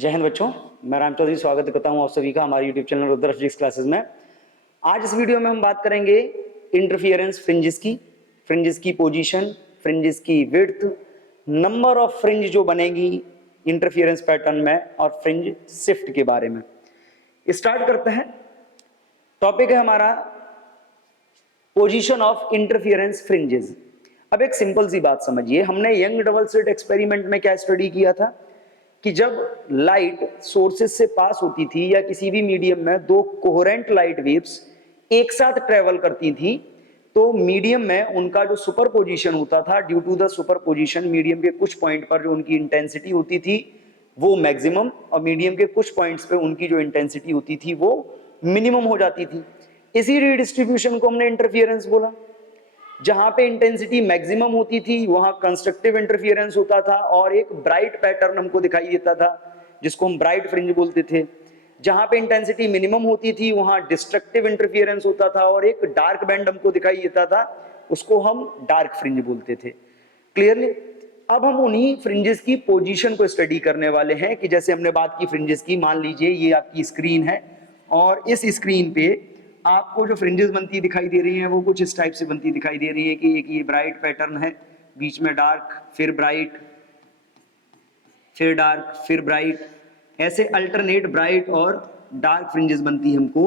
जय हिंद बच्चों, मैं राम चौधरी स्वागत करता हूं आप सभी का हमारे YouTube channel Rudra physics classes में। आज इस वीडियो में हम बात करेंगे इंटरफियरेंस फ्रिंजेस की पोजीशन, फ्रिंजेस की विड्थ, नंबर ऑफ फ्रिंज जो बनेगी इंटरफियरेंस पैटर्न में और फ्रिंज शिफ्ट के बारे में। स्टार्ट करते हैं। टॉपिक है हमारा पोजीशन ऑफ इंटरफियरेंस फ्रिंजेस। अब एक सिंपल सी बात समझिए, हमने यंग डबल स्लिट एक्सपेरिमेंट में क्या स्टडी किया था कि जब लाइट सोर्सेस से पास होती थी या किसी भी मीडियम में दो कोहेरेंट लाइट वेव्स एक साथ ट्रेवल करती थी तो मीडियम में उनका जो सुपरपोजिशन होता था, due to the superposition medium के कुछ पॉइंट पर जो उनकी इंटेंसिटी होती थी वो मैक्सिमम और मीडियम के कुछ पॉइंट्स पे उनकी जो इंटेंसिटी होती थी वो मिनिमम हो जाती थी। इसी रीडिस्ट्रीब्यूशन को हमने इंटरफियरेंस बोला। जहां पे इंटेंसिटी मैक्सिमम होती थी वहां कंस्ट्रक्टिव इंटरफियरेंस होता था और एक ब्राइट पैटर्न हमको दिखाई देता था जिसको हम ब्राइट फ्रिंज बोलते थे। जहां पे इंटेंसिटी मिनिमम होती थी वहां डिस्ट्रक्टिव इंटरफियरेंस होता था और एक डार्क बैंड हमको दिखाई देता था, उसको हम डार्क फ्रिंज बोलते थे। क्लियरली? अब हम उन्हीं फ्रिंजेस की पोजीशन को स्टडी करने वाले हैं कि जैसे हमने बात की फ्रिंजेस की, मान लीजिए ये आपकी स्क्रीन है और इस स्क्रीन पे आपको जो फ्रिंजेस बनती दिखाई दे रही हैं वो कुछ इस टाइप से बनती दिखाई दे रही है कि एक ये ब्राइट पैटर्न है, बीच में डार्क, फिर ब्राइट, फिर डार्क, फिर ब्राइट, ऐसे अल्टरनेट ब्राइट और डार्क फ्रिंजेस बनती हमको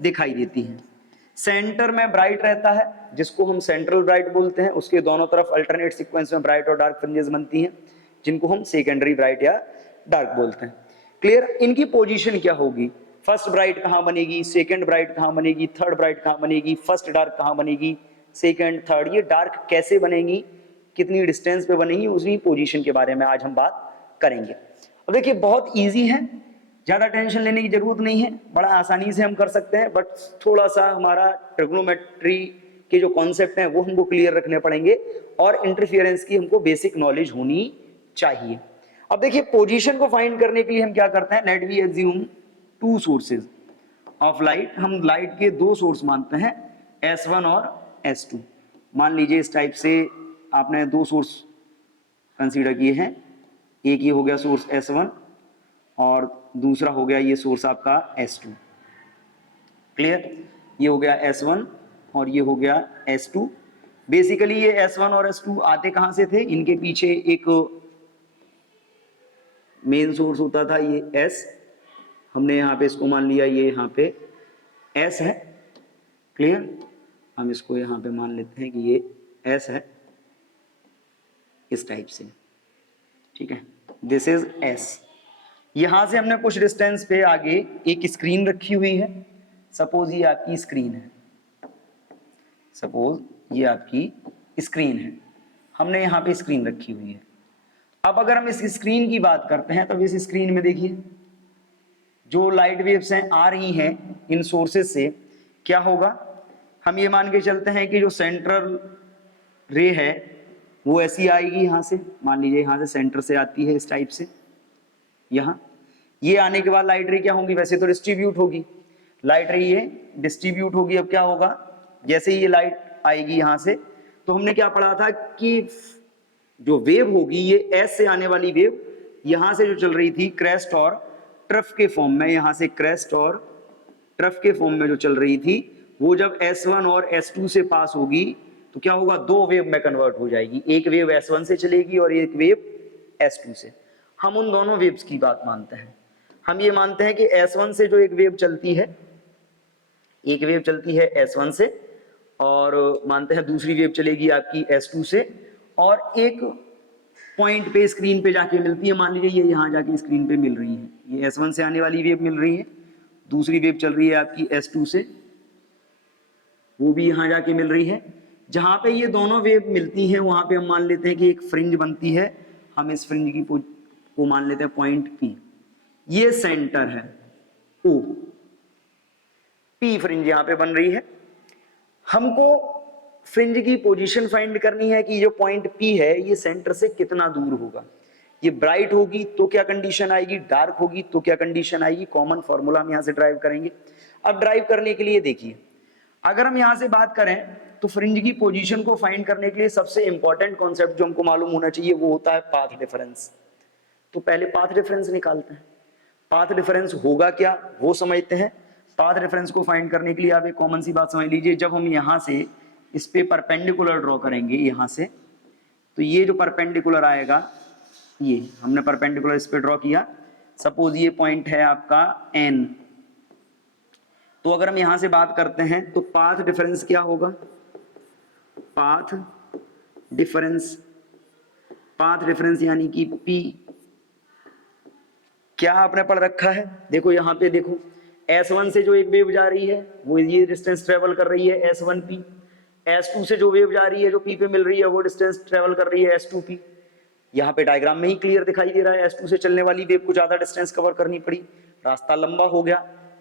दिखाई देती हैं। सेंटर में ब्राइट रहता है जिसको हम सेंट्रल ब्राइट बोलते हैं, उसके दोनों तरफ अल्टरनेट सीक्वेंस में ब्राइट और डार्क फ्रिंजेस बनती हैं जिनको हम सेकेंडरी ब्राइट या डार्क बोलते हैं। क्लियर? इनकी पोजीशन क्या होगी, फर्स्ट ब्राइट कहां बनेगी, सेकंड ब्राइट कहां बनेगी, थर्ड ब्राइट कहां बनेगी, फर्स्ट डार्क कहां बनेगी, सेकंड, थर्ड, ये डार्क कैसे बनेगी, कितनी डिस्टेंस पे बनेगी, उसी पोजीशन के बारे में आज हम बात करेंगे। अब देखिए बहुत इजी है, ज्यादा टेंशन लेने की जरूरत नहीं है, बड़ा आसानी से हम कर सकते हैं, बट थोड़ा सा हमारा ट्रिग्नोमेट्री के जो कॉन्सेप्ट हैं वो हमको क्लियर रखने पड़ेंगे और इंटरफियरेंस की हमको बेसिक नॉलेज होनी चाहिए। अब देखिए पोजीशन को फाइंड करने के लिए हम क्या करते हैं, let we assume two sources of light. हम लाइट के दो सोर्स मानते हैं, S1 और S2। मान लीजिए इस टाइप से आपने दो सोर्स कंसीडर किए हैं, एक ये हो गया सोर्स S1 और दूसरा हो गया ये सोर्स आपका S2। क्लियर? ये हो गया S1 और ये हो गया S2। बेसिकली ये S1 और S2 आते कहां से थे, इनके पीछे एक मेन सोर्स होता था ये S, हमने यहाँ पे इसको मान लिया ये यहाँ पे S है। क्लियर? हम इसको यहाँ पे मान लेते हैं कि ये S है इस टाइप से, ठीक है, दिस इज S। यहां से हमने कुछ डिस्टेंस पे आगे एक स्क्रीन रखी हुई है, सपोज ये आपकी स्क्रीन है, सपोज ये आपकी स्क्रीन है, हमने यहाँ पे स्क्रीन रखी हुई है। अब अगर हम इस स्क्रीन की बात करते हैं तो इस स्क्रीन में देखिए जो लाइट वेव्स हैं आ रही हैं इन सोर्सेस से, क्या होगा, हम ये मान के चलते हैं कि जो सेंट्रल रे है वो ऐसी आएगी यहां से, मान लीजिए यहां से सेंटर से आती है इस टाइप से, यहाँ ये आने के बाद लाइट रे क्या होंगी, वैसे तो डिस्ट्रीब्यूट होगी, लाइट रे ये डिस्ट्रीब्यूट होगी। अब क्या होगा, जैसे ही ये लाइट आएगी यहां से, तो हमने क्या पढ़ा था कि जो वेव होगी ये एस से आने वाली वेव यहां से जो चल रही थी क्रेस्ट और ट्रफ के फॉर्म में, यहां से क्रेस्ट और ट्रफ के फॉर्म में जो चल रही थी वो जब S1 और S2 से पास होगी तो क्या होगा, दो वेव में कन्वर्ट हो जाएगी, एक वेव S1 से चलेगी और एक वेव S2 से। हम उन दोनों वेव्स की बात मानते हैं। हम ये मानते हैं कि S1 से जो एक वेव चलती है, एक वेव चलती है S1 से और मानते हैं दूसरी वेव चलेगी आपकी S2 से और एक पॉइंट पे स्क्रीन पे जाके मिलती है, मान लीजिए ये यहां जाके स्क्रीन पे मिल रही है, ये S1 से आने वाली वेव मिल रही है, दूसरी वेव चल रही है आपकी S2 से, वो भी यहां जाके मिल रही है। जहां पे ये दोनों वेव मिलती हैं वहां पे हम मान लेते हैं कि एक फ्रिंज बनती है, हम इस फ्रिंज की को मान लेते हैं पॉइंट P, ये सेंटर है O, P फ्रिंज यहां पे बन रही है। हमको फ्रिंज की पोजीशन फाइंड करनी है कि जो पॉइंट P है ये सेंटर से कितना दूर होगा, ये ब्राइट होगी तो क्या कंडीशन आएगी, डार्क होगी तो क्या कंडीशन आएगी, कॉमन फॉर्मूला हम यहां से ड्राइव करेंगे। अब ड्राइव करने के लिए देखिए, अगर हम यहां से बात करें तो फ्रिंज की पोजीशन को फाइंड करने के लिए सबसे इंपॉर्टेंट कॉन्सेप्ट जो हमको मालूम होना चाहिए वो होता है पाथ डिफरेंस। तो पहले पाथ डिफरेंस निकालते हैं। पाथ डिफरेंस होगा क्या वो समझते हैं। पाथ डिफरेंस को फाइंड करने के लिए आप एक कॉमन सी बात समझ लीजिए, जब हम यहां से इस पे परपेंडिकुलर ड्रॉ करेंगे यहां से, तो ये जो परपेंडिकुलर आएगा, ये हमने परपेंडिकुलर इस पे ड्रॉ किया, सपोज ये पॉइंट है आपका n, तो अगर हम यहां से बात करते हैं तो पाथ डिफरेंस क्या होगा, पाथ डिफरेंस, पाथ डिफरेंस यानी कि p, क्या आपने पढ़ रखा है, देखो यहां पे देखो, S1 से जो एक वेव जा रही है वो ये डिस्टेंस ट्रेवल कर रही है S1p, S2 से जो वेव जा रही है जो P पे मिल रही है वो डिस्टेंस ट्रेवल कर रही है S2p। यहाँ पे डायग्राम में ही क्लियर दिखाई दे रहा है, S2 से चलने वाली वेव को ज्यादा डिस्टेंस कवर करनी पड़ी, रास्ता लंबा हो गया,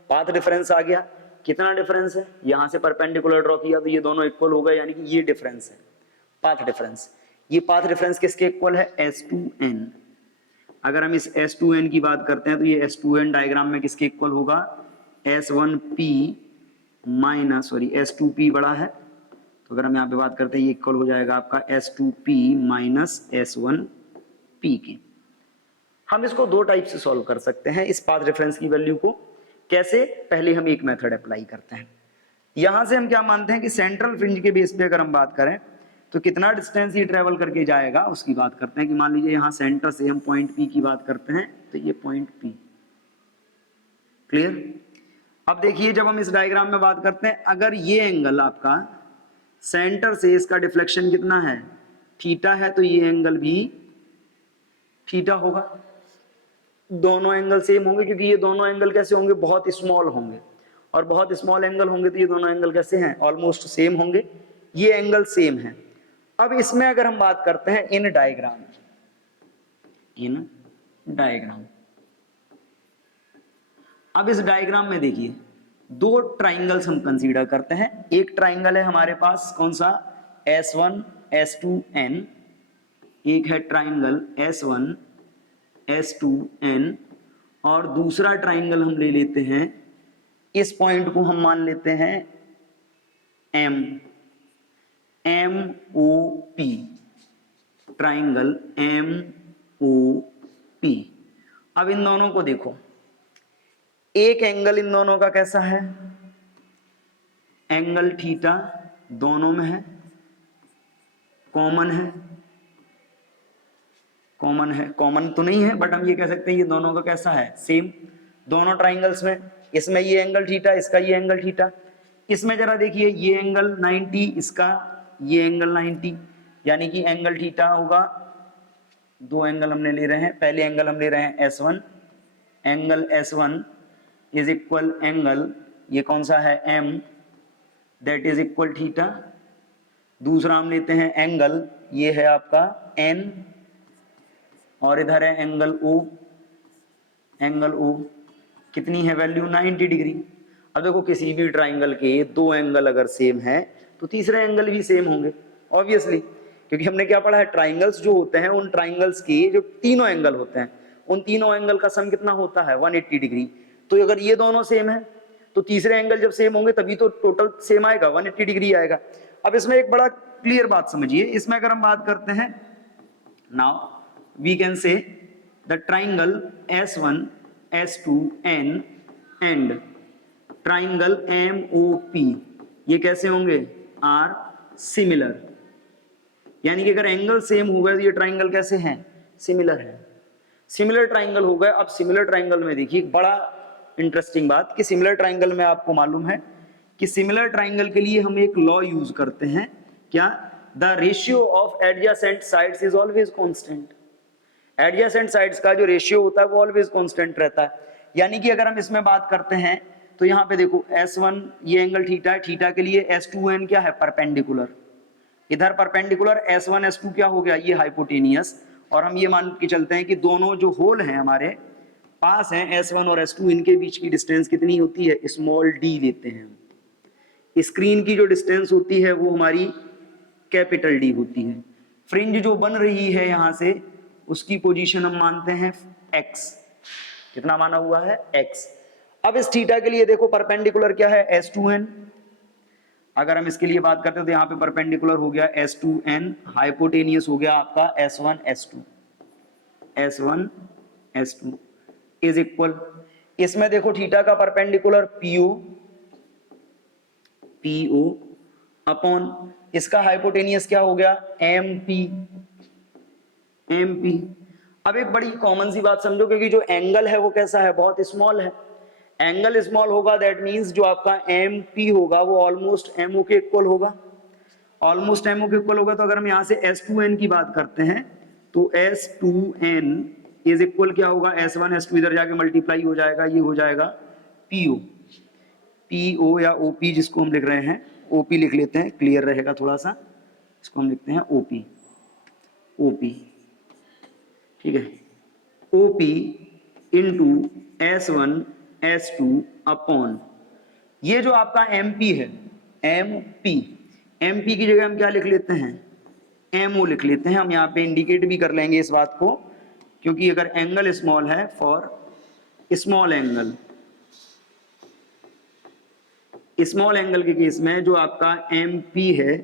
पाथ डिफरेंस आ गया। कितना डिफरेंस है, यहां से परपेंडिकुलर ड्रॉ किया तो ये दोनों इक्वल हो गए, यानी कि ये डिफरेंस है पाथ डिफरेंस। ये पाथ डिफरेंस किसके इक्वल है, S2n। अगर हम इस S2n की बात करते हैं तो ये S2n डायग्राम में किसके इक्वल होगा, S1p माइनस, सॉरी S2p बड़ा है, तो अगर हम यहाँ पे बात करते हैं ये इक्वल हो जाएगा आपका S2p माइनस S1p के। हम इसको दो टाइप से सॉल्व कर सकते हैं इस पाथ डिफरेंस की वैल्यू को। कैसे, पहले हम एक मेथड अप्लाई करते हैं। यहां से हम क्या मानते हैं कि सेंट्रल फ्रिंज के बेस पे अगर हम बात करें तो कितना डिस्टेंस ये ट्रेवल करके जाएगा उसकी बात करते हैं। कि मान लीजिए यहां सेंटर से हम पॉइंट P की बात करते हैं तो ये पॉइंट P, क्लियर। अब देखिए जब हम इस डायग्राम में बात करते हैं, अगर ये एंगल आपका सेंटर से इसका डिफ्लेक्शन कितना है, थीटा है, तो ये एंगल भी थीटा होगा। दोनों एंगल सेम होंगे क्योंकि ये दोनों एंगल कैसे होंगे, बहुत स्मॉल होंगे, और बहुत स्मॉल एंगल होंगे तो ये दोनों एंगल कैसे हैं, ऑलमोस्ट सेम होंगे, ये एंगल सेम है। अब इसमें अगर हम बात करते हैं इन डायग्राम, इन डायग्राम, अब इस डायग्राम में देखिए दो ट्राइंगल्स हम कंसीडर करते हैं। एक ट्राइंगल है हमारे पास कौन सा, S1 S2n, एक है ट्राइंगल S1 S2n, और दूसरा ट्राइंगल हम ले लेते हैं, इस पॉइंट को हम मान लेते हैं MOP, ट्राइंगल MOP। अब इन दोनों को देखो, एक एंगल इन दोनों का कैसा है, एंगल थीटा दोनों में है, कॉमन है, कॉमन है, कॉमन तो नहीं है बट हम ये कह सकते हैं ये दोनों का कैसा है, सेम, दोनों ट्राइंगल्स में। इसमें ये एंगल थीटा, इसका ये एंगल थीटा। इसमें जरा देखिए ये एंगल 90, इसका ये एंगल 90, यानी कि एंगल थीटा होगा, दो एंगल हमने ले रहे हैं, पहले एंगल हम ले रहे हैं S1, angle S1 is equal angle, ये कौन सा है M, that is equal theta. दूसरा हम लेते हैं एंगल, ये है आपका N, और इधर है एंगल O, एंगल O कितनी है वैल्यू, 90 डिग्री। अब देखो किसी भी ट्राइंगल के दो एंगल अगर सेम है तो तीसरे एंगल भी सेम होंगे ऑब्वियसली, क्योंकि हमने क्या पढ़ा है, ट्राइंगल्स जो होते हैं उन ट्राइंगल्स के जो तीनों एंगल होते हैं उन तीनों एंगल का सम कितना होता है, 180 डिग्री। तो अगर ये दोनों सेम है तो तीसरे एंगल जब सेम होंगे तभी तो टोटल सेम आएगा, 180 डिग्री आएगा। अब इसमें एक बड़ा क्लियर बात समझिए, इसमें अगर हम बात करते हैं, now we can say the triangle S1 S2n and triangle MOP, ये कैसे होंगे, आर सिमिलर, यानी कि अगर एंगल सेम हो गए तो ये ट्राइंगल कैसे हैं, सिमिलर है, सिमिलर ट्राइंगल हो गए। अब सिमिलर ट्राइंगल में देखिए बड़ा इंटरेस्टिंग बात कि सिमिलर ट्राइंगल में आपको मालूम है कि सिमिलर ट्राइंगल के लिए हम एक लॉ यूज करते हैं, क्या, the ratio of adjacent sides is always constant. Adjacent sides का जो रेशियो होता है वो ऑलवेज कांस्टेंट रहता है। यानी कि अगर हम इसमें बात करते हैं तो यहाँ पे देखो S1 ये एंगल थीटा है, थीटा के लिए S2n क्या है, परपेंडिकुलर, इधर परपेंडिकुलर, S1 S2 क्या हो गया, ये हाइपोटेनियस। और हम ये मान के चलते हैं कि दोनों जो होल हैं हमारे पास हैं S1 और S2, इनके बीच की डिस्टेंस कितनी होती है, स्मॉल d लेते हैं। स्क्रीन की जो डिस्टेंस होती है वो हमारी कैपिटल D होती है। फ्रिंज जो बन रही है यहां से उसकी पोजीशन हम मानते हैं x, कितना माना हुआ है, x। अब इस थीटा के लिए देखो परपेंडिकुलर क्या है, S2n। अगर हम इसके लिए बात करते हैं तो यहाँ पे परपेंडिकुलर हो गया S2n, हाइपोटेनियस हो गया आपका S1 S2 इज इक्वल, इसमें देखो थीटा का परपेंडिकुलर पीओ, पीओ अपॉन इसका हाइपोटेनियस क्या हो गया, एम पी, एम पी। अब एक बड़ी कॉमन सी बात समझो, क्योंकि जो एंगल है वो कैसा है, बहुत स्मॉल है। एंगल स्मॉल होगा दैट मींस जो आपका एम पी होगा वो ऑलमोस्ट एमओ के इक्वल होगा, ऑलमोस्ट एमओ के इक्वल होगा। तो अगर हम यहाँ से S2n की बात करते हैं तो S2n इज इक्वल क्या होगा, S1 S2 इधर जाके मल्टीप्लाई हो जाएगा, ये हो जाएगा पीओ, पीओ या ओपी जिसको हम लिख रहे हैं, ओपी लिख लेते हैं, क्लियर रहेगा थोड़ा सा, इसको हम लिखते हैं ओपी, ओपी, ठीक है, OP into S1 S2 upon ये जो आपका एमपी है, एमपी, एमपी की जगह हम क्या लिख लेते हैं, एमओ लिख लेते हैं। हम यहाँ पे इंडिकेट भी कर लेंगे इस बात को, क्योंकि अगर एंगल स्मॉल है, for small angle, small angle के केस में जो आपका एमपी है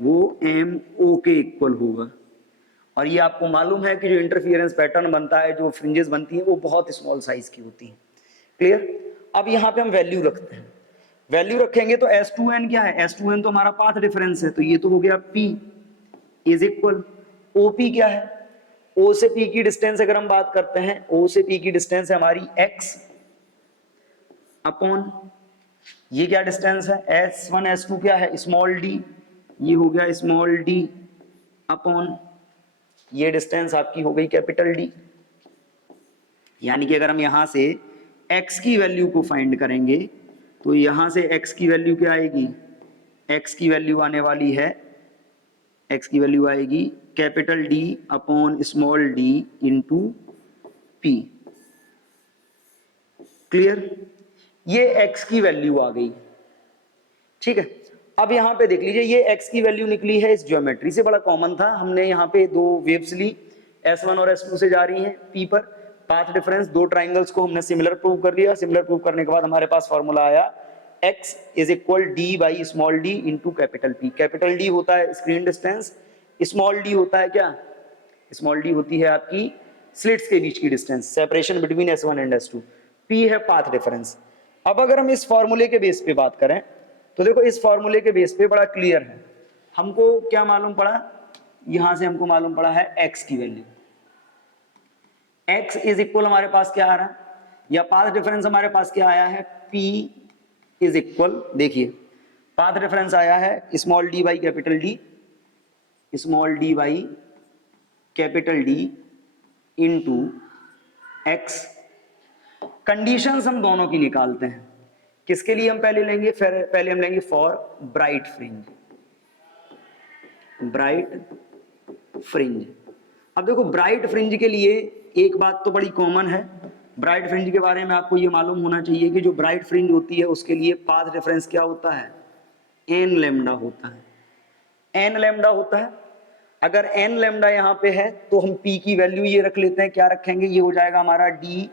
वो एमओ के इक्वल होगा। और ये आपको मालूम है कि जो इंटरफियरेंस पैटर्न बनता है, जो फ्रिंजेस बनती हैं, वो बहुत स्मॉल साइज की होती हैं। क्लियर। अब यहाँ पे हम वैल्यू रखते हैं, वैल्यू रखेंगे तो S2n क्या है, S2n तो हमारा पाथ डिफरेंस है, तो ये तो हो गया P इज इक्वल, OP क्या है, O से P की डिस्टेंस अगर हम बात करते हैं, O से P की डिस्टेंस है हमारी x अपॉन ये क्या डिस्टेंस है, S1 S2 क्या है, स्मॉल d, ये हो गया स्मॉल d अपॉन ये डिस्टेंस आपकी हो गई कैपिटल D। यानी कि अगर हम यहां से x की वैल्यू को फाइंड करेंगे तो यहां से x की वैल्यू क्या आएगी, x की वैल्यू आने वाली है, x की वैल्यू आएगी capital D upon small d into P। Clear, ये x की वैल्यू आ गई, ठीक है। अब यहां पे देख लीजिए, ये x की वैल्यू निकली है इस ज्योमेट्री से, बड़ा कॉमन था, हमने यहाँ पे दो वेव्स ली, S1 और S2 से जा रही हैं P पर, पाथ डिफरेंस, दो ट्राइंगल्स को हमने सिमिलर प्रूव कर लिया। सिमिलर प्रूव करने के बाद हमारे पास फॉर्मूला आया x is equal d by small d into capital P। Capital D होता है स्क्रीन डिस्टेंस, स्मॉल d होता है क्या, स्मॉल d होती है आपकी स्लिट्स के बीच की distance, separation between S1 and S2, P है पाथ डिफरेंस। अब अगर हम इस फॉर्मूले के बेस पे बात करें तो देखो इस फॉर्मूले के बेस पे बड़ा क्लियर है, हमको क्या मालूम पड़ा, यहां से हमको मालूम पड़ा है x की वैल्यू, x इज इक्वल हमारे पास क्या आ रहा है, या पाथ डिफरेंस हमारे पास क्या आया है, p इज इक्वल, देखिए पाथ डिफरेंस आया है small d by capital D, small d by capital D into x। Conditions हम दोनों की निकालते हैं, किसके लिए हम पहले लेंगे, फिर पहले हम लेंगे for bright fringe, bright fringe. अब देखो ब्राइट फ्रिंज के लिए एक बात तो बड़ी कॉमन है, ब्राइट फ्रिंज के बारे में आपको ये मालूम होना चाहिए कि जो ब्राइट फ्रिंज होती है उसके लिए पाथ डिफरेंस क्या होता है, n लैम्डा होता है, n लैम्डा होता है। अगर n लैम्डा यहाँ पे है तो हम p की वैल्यू ये रख लेते हैं, क्या रखेंगे, ये हो जाएगा हमारा d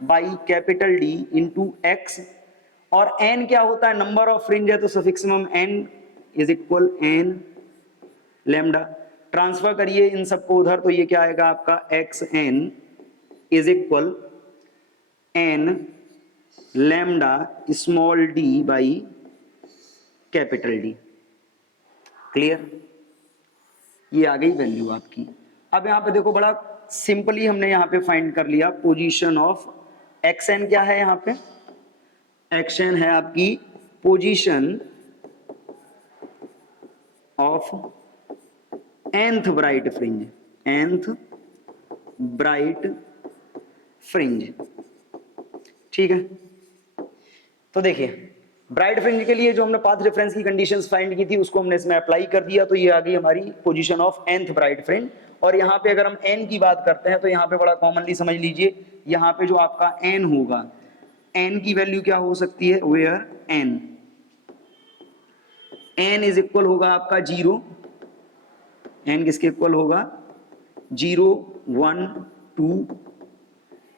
by capital D into x, और n क्या होता है, नंबर ऑफ फ्रिंज है तो सफिक्स में हम n is equal n lambda, transfer करिए इन सबको उधर तो ये क्या आएगा आपका xn is equal n lambda small d by capital D। Clear, ये आ गई वैल्यू आपकी। अब यहाँ पे देखो बड़ा सिंपली हमने यहाँ पे फाइंड कर लिया पोजीशन ऑफ xn, क्या है यहाँ पे, एक्शन है आपकी position of nth bright fringe, nth bright fringe, ठीक है। तो देखिए ब्राइट फ्रिंज के लिए जो हमने पाथ डिफरेंस की कंडीशंस फाइंड की थी उसको हमने इसमें अप्लाई कर दिया, तो ये आ गई हमारी position of nth bright fringe. और यहाँ पे अगर हम n की बात करते हैं तो यहाँ पे बड़ा कॉमनली समझ लीजिए, यहाँ पे जो आपका n होगा, n की वैल्यू क्या हो सकती है, वेयर n इज इक्वल होगा आपका 0, n किसके इक्वल होगा, 0 1 2,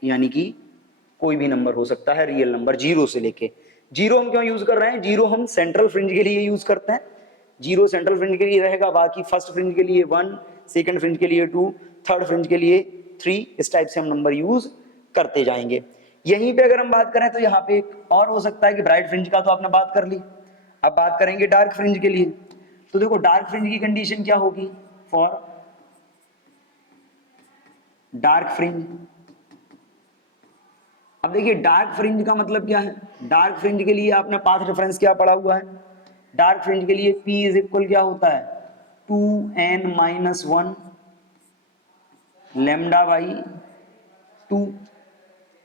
यानी कि कोई भी नंबर हो सकता है, रियल नंबर 0 से लेके, 0 हम क्यों यूज कर रहे हैं, 0 हम सेंट्रल फ्रिंज के लिए यूज करते हैं, 0 सेंट्रल फ्रिंज के लिए रहेगा, बाकी फर्स्ट फ्रिंज के लिए 1, सेकंड फ्रिंज के लिए 2, थर्ड फ्रिंज के लिए 3, इस टाइप से हम नंबर यूज करते जाएंगे। यहीं पे अगर हम बात करें तो यहाँ पे एक और हो सकता है कि ब्राइट फ्रिंज का तो आपने बात कर ली, अब बात करेंगे डार्क फ्रिंज के लिए। तो देखो डार्क फ्रिंज की कंडीशन क्या होगी, फॉर डार्क फ्रिंज। अब देखिए डार्क फ्रिंज का मतलब क्या है, डार्क फ्रिंज के लिए आपने पाथ रेफरेंस क्या पढ़ा हुआ है, डार्क फ्रिंज के लिए P इज इक्वल क्या होता है 2n-1 lambda by 2,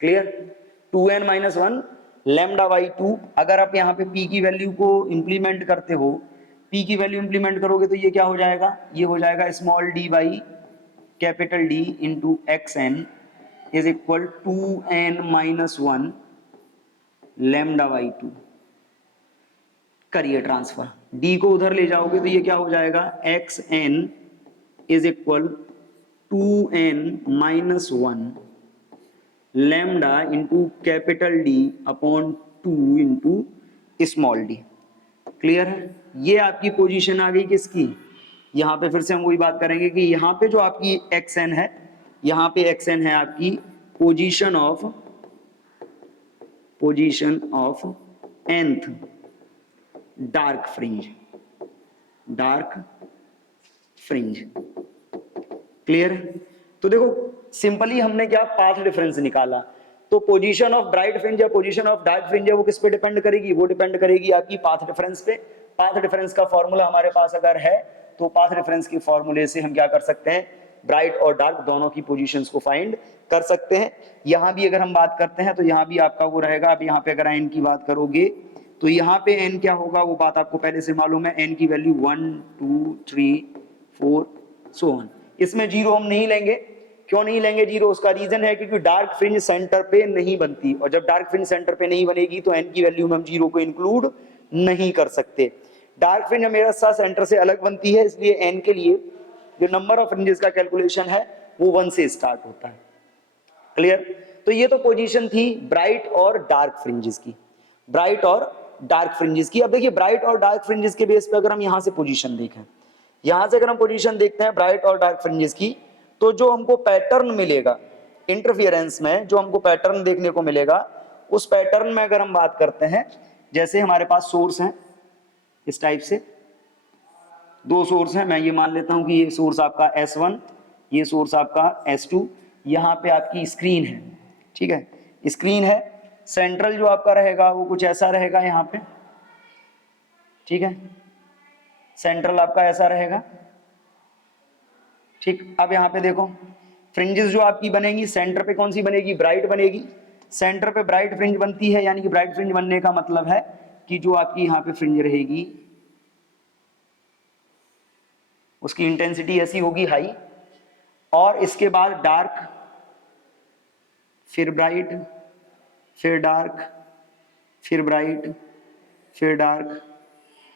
clear, 2n-1 lambda by 2। अगर आप यहाँ पे P की वैल्यू को इंप्लीमेंट करते हो, P की वैल्यू इंप्लीमेंट करोगे तो ये क्या हो जाएगा, ये हो जाएगा small d by capital D into xn is equal 2n-1 lambda by 2। करिए ट्रांसफर, d को उधर ले जाओगे तो ये क्या हो जाएगा xn is equal 2n-1 lambda into capital D upon 2 into small d। Clear है, ये आपकी पोजीशन आ गई किसकी, यहाँ पे फिर से हम वही बात करेंगे कि यहाँ पे जो आपकी xn है, यहाँ पे xn है आपकी position of nth dark fringe. Clear है, तो देखो सिंपली हमने क्या पाथ डिफरेंस निकाला, तो पोजीशन ऑफ ब्राइट फ्रिंज या पोजीशन ऑफ डार्क फ्रिंज है वो किस पे डिपेंड करेगी, वो डिपेंड करेगी आपकी पाथ डिफरेंस पे। पाथ डिफरेंस का फॉर्मूला हमारे पास अगर है तो पाथ डिफरेंस के फॉर्मूले से हम क्या कर सकते हैं, ब्राइट और डार्क दोनों की पोजीशंस को फाइंड कर सकते हैं। यहां भी अगर हम बात करते हैं तो यहां भी आपका वो रहेगा, अब यहाँ पे अगर n की बात करोगे तो यहाँ पे n क्या होगा वो बात आपको पहले से मालूम है, n की वैल्यू 1 2 3 4 सो ऑन। इसमें जीरो हम नहीं लेंगे, क्यों नहीं लेंगे जीरो, उसका रीजन है क्योंकि डार्क फ्रिंज सेंटर पे नहीं बनती, और जब डार्क फ्रिंज सेंटर पे नहीं बनेगी तो n की वैल्यू में हम जीरो को इंक्लूड नहीं कर सकते। डार्क फ्रिंज हमेशा सेंटर से अलग बनती है, इसलिए n के लिए जो नंबर ऑफ फ्रिंजेस का कैलकुलेशन है वो 1 से स्टार्ट होता है। क्लियर, तो ये तो पोजीशन थी ब्राइट और डार्क फ्रिंजेस की, ब्राइट और डार्क फ्रिंजेस की। अब देखिए ब्राइट और डार्क फ्रिंजेस के बेस पे अगर हम यहां से पोजीशन देखें, यहां से अगर हम पोजीशन देखते हैं ब्राइट और डार्क फ्रिंजेस की, तो जो हमको पैटर्न मिलेगा इंटरफियरेंस में, जो हमको पैटर्न देखने को मिलेगा, उस पैटर्न में अगर हम बात करते हैं, जैसे हमारे पास सोर्स हैं इस टाइप से, दो सोर्स हैं, मैं ये मान लेता हूं कि ये सोर्स आपका S1, ये सोर्स आपका S2, यहाँ पे आपकी स्क्रीन है, ठीक है, स्क्रीन है, सेंट्रल जो आपका रहेगा वो कुछ ऐसा रहेगा यहाँ पे, ठीक है, सेंट्रल आपका ऐसा रहेगा, ठीक। अब यहाँ पे देखो फ्रिंजेस जो आपकी बनेगी, सेंटर पे कौन सी बनेगी, ब्राइट बनेगी, सेंटर पे ब्राइट फ्रिंज बनती है, यानी कि ब्राइट फ्रिंज बनने का मतलब है कि जो आपकी यहाँ पे फ्रिंज रहेगी उसकी इंटेंसिटी ऐसी होगी हाई, और इसके बाद डार्क, फिर ब्राइट, फिर डार्क, फिर ब्राइट, फिर डार्क,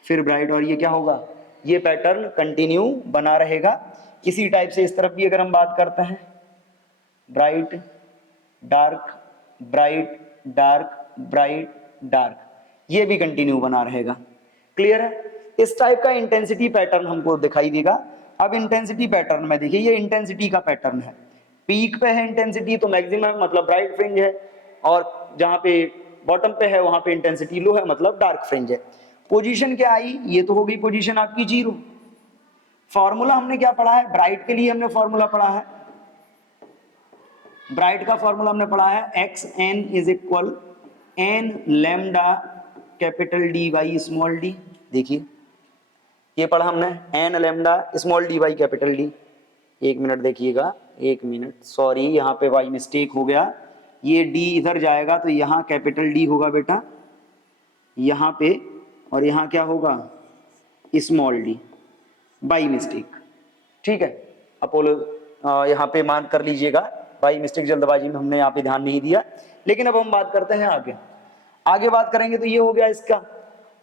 फिर ब्राइट, और ये क्या होगा, ये पैटर्न कंटिन्यू बना रहेगा। इसी टाइप से इस तरफ भी अगर हम बात करते हैं, bright dark bright dark bright dark, ये भी कंटिन्यू बना रहेगा। क्लियर है, इस टाइप का इंटेंसिटी पैटर्न हमको दिखाई देगा। अब इंटेंसिटी पैटर्न में देखिए, ये इंटेंसिटी का पैटर्न है, पीक पे है इंटेंसिटी तो मैक्सिमम मतलब ब्राइट फ्रिंज है, और जहां पे बॉटम पे है वहां पे इंटेंसिटी लो है मतलब डार्क फ्रिंज है। पोजीशन क्या आई, ये तो हो गई पोजीशन आपकी जीरो। फॉर्मूला हमने क्या पढ़ा है, ब्राइट के लिए हमने फॉर्मूला पढ़ा है, ब्राइट का फॉर्मूला हमने पढ़ा है xn is equal n lambda capital D by small d। देखिए ये पढ़ा हमने n lambda small d by capital D। एक मिनट देखिएगा, एक मिनट, सॉरी यहाँ पे बाई मिस्टेक हो गया, ये d इधर जाएगा तो यहाँ कैपिटल D होगा बेटा यहाँ पे, और यहाँ क्या होगा स्मॉल d, बाई मिस्टेक, ठीक है। अपोलो यहाँ पे मान कर लीजिएगा, बाई मिस्टेक जल्दबाजी में हमने यहाँ पे ध्यान नहीं दिया। लेकिन अब हम बात करते हैं आगे, आगे बात करेंगे तो ये हो गया इसका।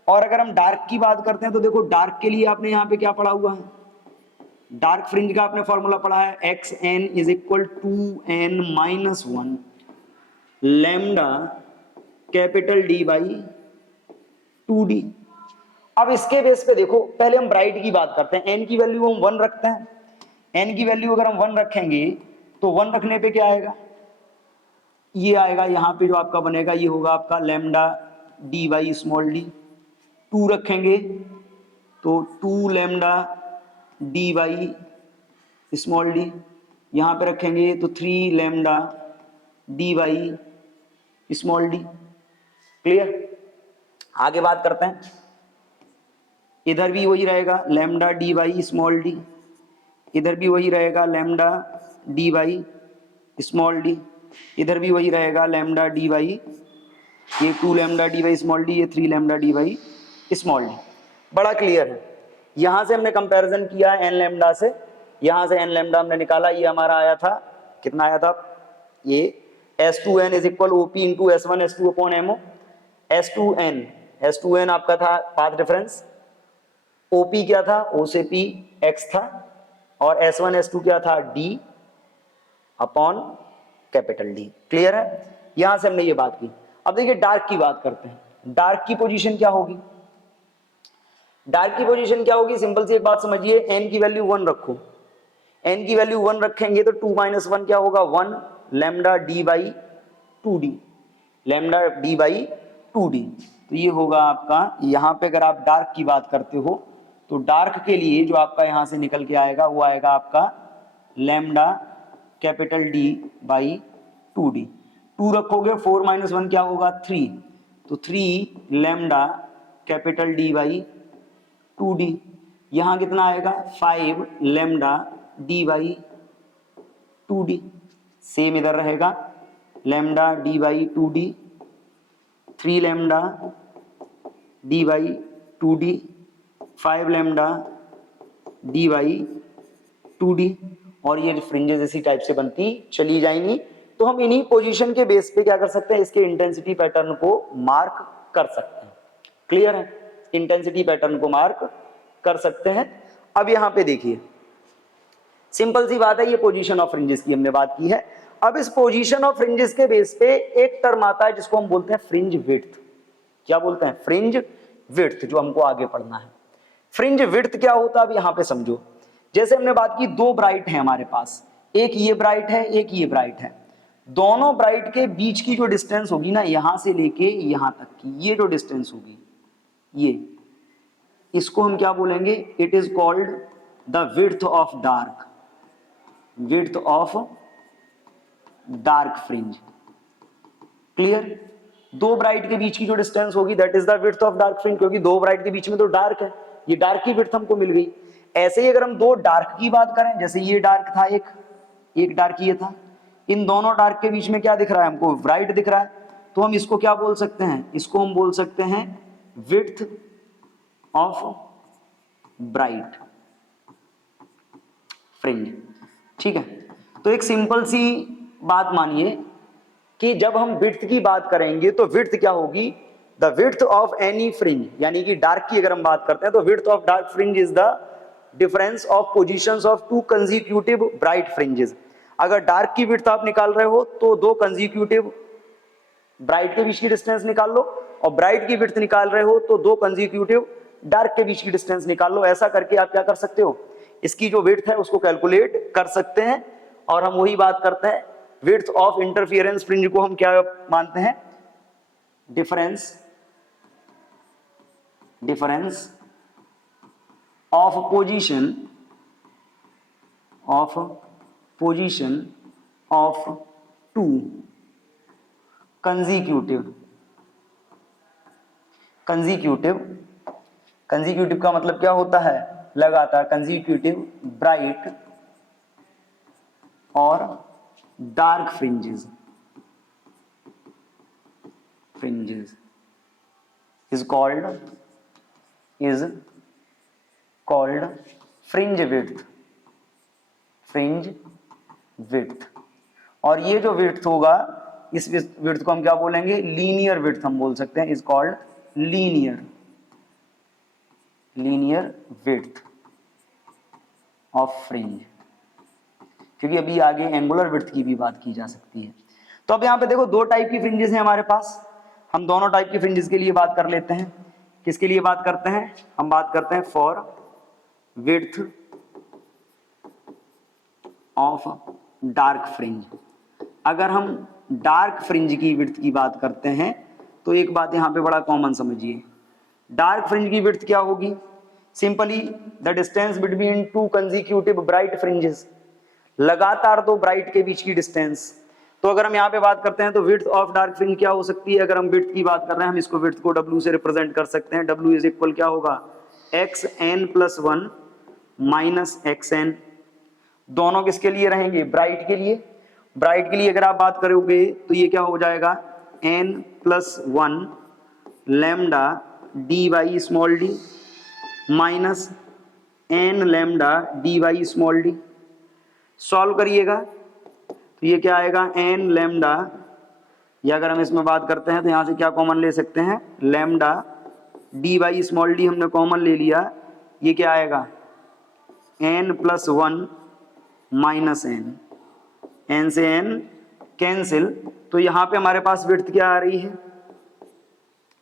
और अगर हम डार्क की बात करते हैं तो देखो डार्क के लिए आपने यहाँ पे क्या पढ़ा हुआ है, डार्क फ्रिंज का आपने फॉर्मूला पढ़ा है xn is equal 2n-1 lambda capital D by 2d। अब इसके बेस पे देखो, पहले हम ब्राइट की बात करते हैं, n की वैल्यू हम 1 रखते हैं, n की वैल्यू अगर हम 1 रखेंगे तो 1 रखने पे क्या आएगा, ये आएगा यहाँ पे जो आपका बनेगा ये होगा आपका lambda D by small D, 2 रखेंगे तो 2 lambda D by small D, यहाँ पे रखेंगे तो 3 lambda D by small D. Clear? आगे बात करते हैं, इधर भी वही रहेगा lambda D by small D, इधर भी वही रहेगा lambda D by small D, इधर भी वही रहेगा लैम्डा डी वाई, ये 2 lambda D by small D, ये 3 lambda D by small D. बड़ा क्लियर है। यहां से हमने कंपैरिजन किया एन लैम्डा से, यहां से एन लैम्डा हमने निकाला, ये हमारा आया था, कितना आया था, ये S2n is equal OP into S1 S2 upon MO। S2n आपका था पाथ डिफरेंस, OP क्या था, O से P x था, और S1 S2 क्या था, D upon capital D। Clear है? यहां से हमने ये बात की। अब देखिए डार्क की बात करते हैं। डार्क की पोजीशन क्या होगी? डार्क की पोजीशन क्या होगी? सिंपल सी एक बात समझिए, n की वैल्यू 1 रखो, n की वैल्यू 1 रखेंगे तो 2 - 1 क्या होगा, 1 lambda D by 2d, lambda D by 2d। तो ये होगा आपका, यहां पे अगर आप डार्क की बात करते हो तो डार्क के लिए जो आपका यहां से निकल के आएगा वो आएगा आपका lambda capital D by 2d। 2 रखोगे, 4 - 1 क्या होगा, 3, तो 3 lambda capital D by 2d। यहां कितना आएगा, 5 lambda D by 2d। Same इधर रहेगा lambda D by 2d, 3 lambda D by 2d, 5 lambda D by 2d। और ये फ्रिंजेस इसी टाइप से बनती चली जाएंगी। तो हम इन्हीं पोजीशन के बेस पे क्या कर सकते हैं, इसके इंटेंसिटी पैटर्न को मार्क कर सकते हैं। क्लियर है? इंटेंसिटी पैटर्न को मार्क कर सकते हैं। अब यहां पे देखिए, सिंपल सी बात है, ये पोजीशन ऑफ फ्रिंजेस की हमने बात की है। अब इस पोजीशन ऑफ फ्रिंजेस के बेस पे एक टर्म आता है जिसको हम बोलते हैं फ्रिंज विड्थ। क्या बोलते हैं? फ्रिंज विड्थ, जो हमको आगे पढ़ना है। फ्रिंज विड्थ क्या होता है अब यहां पे समझो। जैसे हमने बात की, 2 ब्राइट है हमारे पास, एक ये ब्राइट है, एक ये ब्राइट है। दोनों ब्राइट के बीच की जो डिस्टेंस होगी ना, यहां से लेके यहां तक की, ये जो डिस्टेंस होगी, ये, इसको हम क्या बोलेंगे, it is called the width of dark, width of dark fringe. Clear? 2 bright के बीच की जो डिस्टेंस होगी that is the width of dark fringe, क्योंकि 2 ब्राइट के बीच में तो डार्क है, ये डार्क की विड्थ हमको मिल गई। ऐसे ही अगर हम 2 डार्क की बात करें, जैसे ये डार्क था, एक डार्क ये था, इन दोनों डार्क के बीच में क्या दिख रहा है हमको, ब्राइट दिख रहा है, तो हम इसको क्या बोल सकते हैं, इसको हम बोल सकते हैं विड्थ ऑफ ब्राइट फ्रिंज। ठीक है? तो एक सिंपल सी बात मानिए कि जब हम विड्थ की बात करेंगे तो विड्थ क्या होगी, the width of any fringe, यानी कि डार्क की अगर हम बात करते हैं तो width of dark fringe is the difference of positions of 2 consecutive bright fringes. अगर डार्क की विड्थ आप निकाल रहे हो तो 2 कंसेक्यूटिव ब्राइट के बीच की डिस्टेंस निकाल लो, और ब्राइट की विड्थ निकाल रहे हो तो 2 कंसेक्यूटिव डार्क के बीच की डिस्टेंस निकाल लो। ऐसा करके आप क्या कर सकते हो, इसकी जो विड्थ है उसको कैलकुलेट कर सकते हैं। और हम वही बात करते हैं, विड्थ ऑफ इंटरफियरेंस फ्रिंज को हम क्या मानते हैं, difference of position of 2 consecutive का मतलब क्या होता है, लगातार, कंसेक्यूटिव ब्राइट और dark fringes is called fringe width। और ये जो विड्थ होगा, इस विड्थ को हम क्या बोलेंगे, लीनियर विड्थ हम बोल सकते हैं, is called linear width of fringe, क्योंकि अभी आगे एंगुलर विड्थ की भी बात की जा सकती है। तो अब यहाँ पे देखो 2 टाइप की फ्रिंजेस हैं हमारे पास, हम दोनों टाइप की फ्रिंजेस के लिए बात कर लेते हैं। किसके लिए बात करते हैं, हम बात करते हैं for width of dark fringe. अगर हम डार्क फ्रिंज की विड्थ की बात करते हैं तो एक बात यहां पे बड़ा कॉमन समझिए, डार्क फ्रिंज की विड्थ क्या होगी, simply the distance between two consecutive bright fringes, लगातार दो ब्राइट के बीच की डिस्टेंस। तो अगर हम यहाँ पे बात करते हैं तो विड्थ ऑफ डार्क फ्रिंज क्या हो सकती है, अगर हम विड्थ की बात कर रहे हैं हम इसको विड्थ को W से रिप्रेजेंट कर सकते हैं। W इज इक्वल क्या होगा, xn+1 माइनस xn, दोनों किसके लिए रहेंगे, ब्राइट के लिए। ब्राइट के लिए अगर आप बात करोगे तो ये क्या हो जाएगा, n+1 lambda dy small d minus n lambda dy small d। Solve करिएगा तो ये क्या आएगा, n लैम्डा, या अगर हम इसमें बात करते हैं तो यहां से क्या कॉमन ले सकते हैं, लैम्डा dy स्मॉल d हमने कॉमन ले लिया, ये क्या आएगा, n+1 माइनस n से n कैंसिल। तो यहां पे हमारे पास विड्थ क्या आ रही है,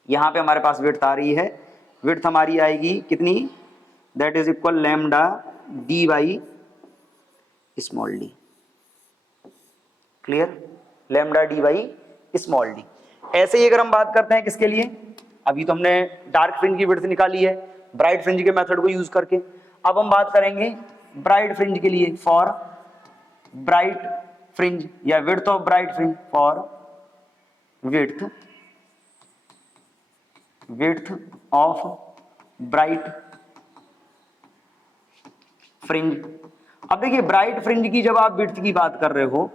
यहां पे हमारे पास विड्थ आ रही है, विड्थ हमारी आएगी कितनी, that is equal lambda dy small d। Clear, lambda dy small d। ऐसे ही अगर हम बात करते हैं किसके लिए, अभी तो हमने डार्क फ्रिंज की विड्थ निकाली है ब्राइट फ्रिंज के मेथड को यूज करके, अब हम बात करेंगे ब्राइट फ्रिंज के लिए, फॉर ब्राइट फ्रिंज या width of bright fringe, for width of bright fringe. अब देखिए ब्राइट फ्रिंज की जब आप विड्थ की बात कर रहे हो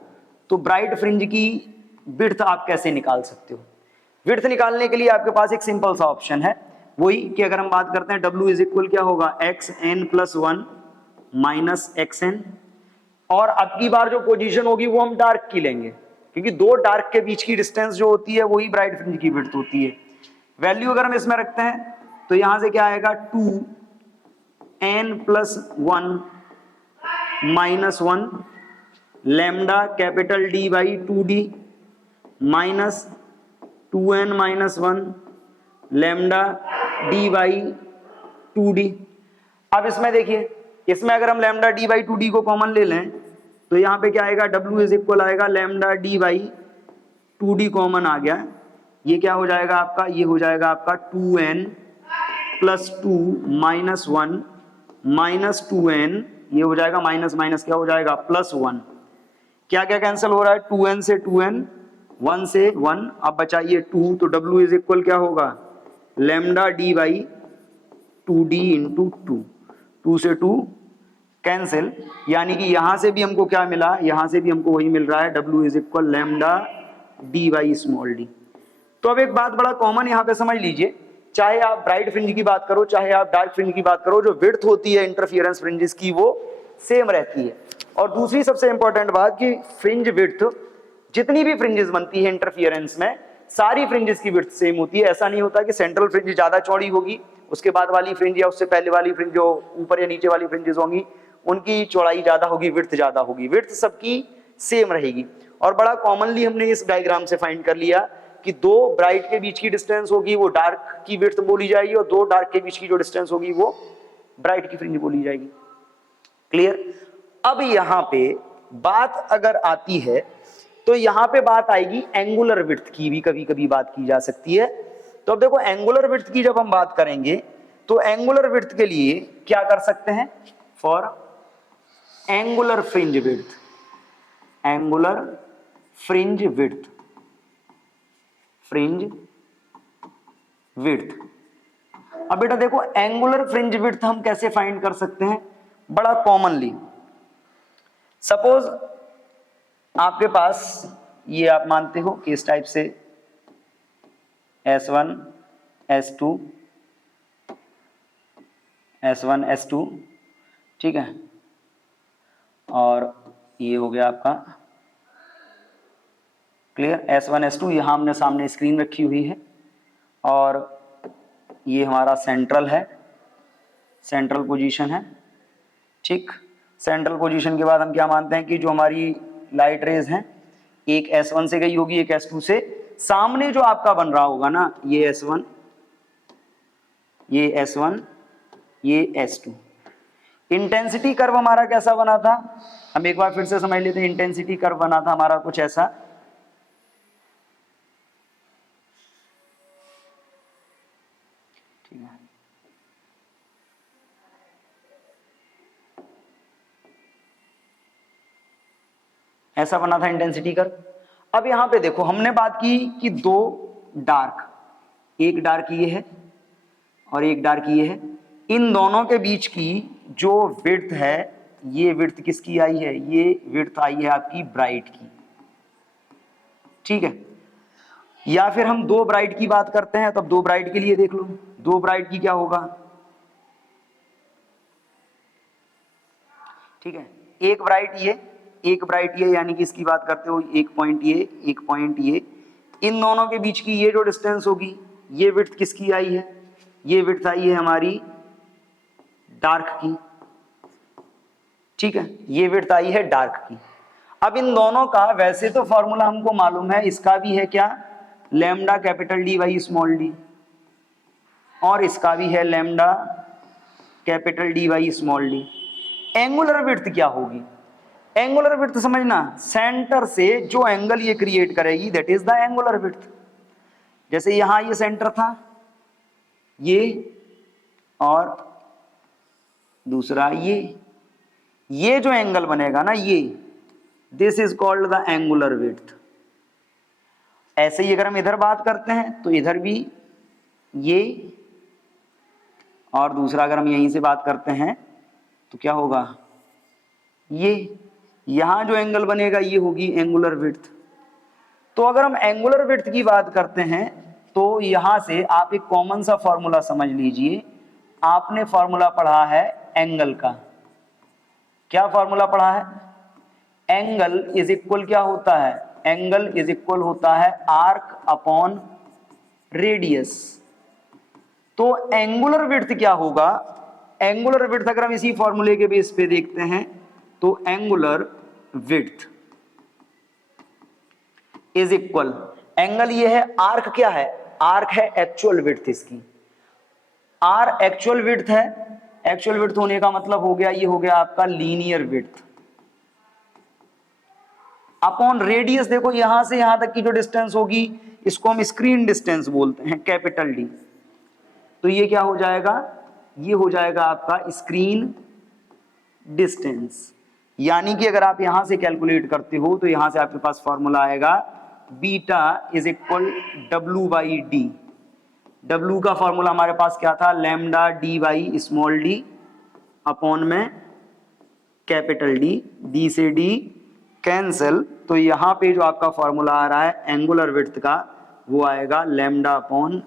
तो ब्राइट फ्रिंज की विड्थ आप कैसे निकाल सकते हो, विड्थ निकालने के लिए आपके पास एक सिंपल सा ऑप्शन है, वही कि अगर हम बात करते हैं W इज इक्वल क्या होगा, xn+1 माइनस xn, और अब की बार जो पोजीशन होगी वो हम डार्क की लेंगे, क्योंकि दो डार्क के बीच की डिस्टेंस जो होती है वही ब्राइट फ्रिंज की विड्थ होती है। वैल्यू अगर हम इसमें रखते हैं तो यहां से क्या आएगा, 2n+1 minus 1 lambda capital D/2d minus 2n-1 lambda D/2d। अब इसमें देखिए, इसमें अगर हम लैम्डा D/2d को कॉमन ले लें तो यहां पे क्या आएगा, W इज इक्वल आएगा लैम्डा D/2d कॉमन आ गया, ये क्या हो जाएगा आपका, ये हो जाएगा आपका 2n+2 माइनस 1 माइनस 2n, ये हो जाएगा माइनस माइनस क्या हो जाएगा, +1। क्या क्या कैंसिल हो रहा है, 2n से 2n, 1 से 1, अब बचाइए 2, तो W इज इक्वल क्या होगा, लैम्डा D/2d इंटू 2 से 2 कैंसिल, यानी कि यहां से भी हमको क्या मिला, यहां से भी हमको वही मिल रहा है, W is equal lambda dy small d। तो अब एक बात बड़ा कॉमन यहां पे समझ लीजिए, चाहे आप ब्राइट फ्रिंज की बात करो चाहे आप डार्क फ्रिंज की बात करो, जो विड्थ होती है इंटरफियरेंस फ्रिंजेस की वो सेम रहती है। और दूसरी सबसे इंपॉर्टेंट बात कि फ्रिंज विड्थ, जितनी भी फ्रिंजेस बनती है इंटरफियरेंस में, सारी फ्रिंजेस की विड्थ सेम होती है। ऐसा नहीं होता कि सेंट्रल फ्रिंज ज्यादा चौड़ी होगी, उसके बाद वाली फ्रिंज या उससे पहले वाली फ्रिंज जो ऊपर या नीचे वाली फ्रिंजेस होंगी उनकी चौड़ाई ज्यादा होगी, विड्थ ज्यादा होगी, विड्थ सबकी सेम रहेगी। और बड़ा कॉमनली हमने इस डायग्राम से फाइंड कर लिया कि दो ब्राइट के बीच की डिस्टेंस होगी वो डार्क की विड्थ बोली जाएगी, और दो डार्क के बीच की जो डिस्टेंस होगी वो ब्राइट की फ्रिंज बोली जाएगी। क्लियर। अब यहां पे बात अगर आती है तो यहां पे बात आएगी एंगुलर विड्थ की, भी कभी कभी बात की जा सकती है। तो अब देखो एंगुलर विड्थ की जब हम बात करेंगे तो एंगुलर विड्थ के लिए क्या कर सकते हैं, for angular fringe width, angular fringe width, fringe width. अब बेटा देखो एंगुलर फ्रिंज विड्थ हम कैसे फाइंड कर सकते हैं, बड़ा कॉमनली, सपोज आपके पास ये आप मानते हो कि इस टाइप से S1 S2 S1 S2, ठीक है, और ये हो गया आपका क्लियर, S1 S2 यहां हमने सामने स्क्रीन रखी हुई है, और ये हमारा सेंट्रल है, सेंट्रल पोजीशन है, ठीक। सेंट्रल पोजीशन के बाद हम क्या मानते हैं कि जो हमारी लाइट रेज हैं एक S1 से गई होगी एक S2 से, सामने जो आपका बन रहा होगा ना ये S1 ये S1 ये S2। इंटेंसिटी कर्व हमारा कैसा बना था, हम एक बार फिर से समझ लेते हैं। इंटेंसिटी कर्व बना था हमारा कुछ ऐसा, ठीक है, ऐसा बना था इंटेंसिटी कर्व। अब यहां पे देखो हमने बात की कि दो डार्क, एक डार्क ये है और एक डार्क ये है, इन दोनों के बीच की जो विड्थ है, ये विड्थ किसकी आई है, ये विड्थ आई है आपकी ब्राइट की, ठीक है। या फिर हम दो ब्राइट की बात करते हैं, तब दो ब्राइट के लिए देख लो, दो ब्राइट की क्या होगा, ठीक है, एक ब्राइट ये, एक ब्राइट ये, यानी कि इसकी बात करते हो एक पॉइंट ये, एक पॉइंट ये, इन दोनों के बीच की ये जो डिस्टेंस होगी, ये विड्थ किसकी आई है, ये विड्थ आई है हमारी डार्क की, ठीक है, ये विड्थ आई है डार्क की। अब इन दोनों का वैसे तो फॉर्मूला हमको मालूम है, इसका भी है क्या, lambda capital D by small D, और इसका भी है lambda capital D by small D. Angular width क्या होगी, एंगुलर विड्थ समझना, सेंटर से जो एंगल ये क्रिएट करेगी that is the angular width. जैसे यहां ये सेंटर था, ये, और दूसरा ये जो एंगल बनेगा ना, ये this is called the angular width. ऐसे ही अगर हम इधर बात करते हैं तो इधर भी ये, और दूसरा अगर हम यहीं से बात करते हैं तो क्या होगा, ये, यहां जो एंगल बनेगा ये होगी एंगुलर विड्थ। तो अगर हम एंगुलर विड्थ की बात करते हैं तो यहां से आप एक कॉमन सा फॉर्मूला समझ लीजिए, आपने फॉर्मूला पढ़ा है एंगल का, क्या फॉर्मूला पढ़ा है, एंगल इज इक्वल क्या होता है, एंगल इज इक्वल होता है आर्क अपॉन रेडियस। तो एंगुलर विड्थ क्या होगा, एंगुलर विड्थ अगर हम इसी फॉर्मूले के बेस पे देखते हैं तो angular width is equal, angle ये है, आर्क क्या है, आर्क है एक्चुअल विड्थ इसकी, आर एक्चुअल विड्थ है, एक्चुअल विड्थ होने का मतलब हो गया, ये हो गया आपका लीनियर विड्थ, अपॉन रेडियस। देखो यहां से यहां तक की जो डिस्टेंस होगी इसको हम स्क्रीन डिस्टेंस बोलते हैं, कैपिटल डी। तो ये क्या हो जाएगा, ये हो जाएगा आपका स्क्रीन डिस्टेंस। यानी कि अगर आप यहां से कैलकुलेट करते हो तो यहां से आपके पास फॉर्मूला आएगा beta is equal W by D. W का फॉर्मूला हमारे पास क्या था, lambda D by small D upon में कैपिटल डी, डी से डी कैंसिल, तो यहां पे जो आपका फॉर्मूला आ रहा है एंगुलर विड्थ का वो आएगा lambda upon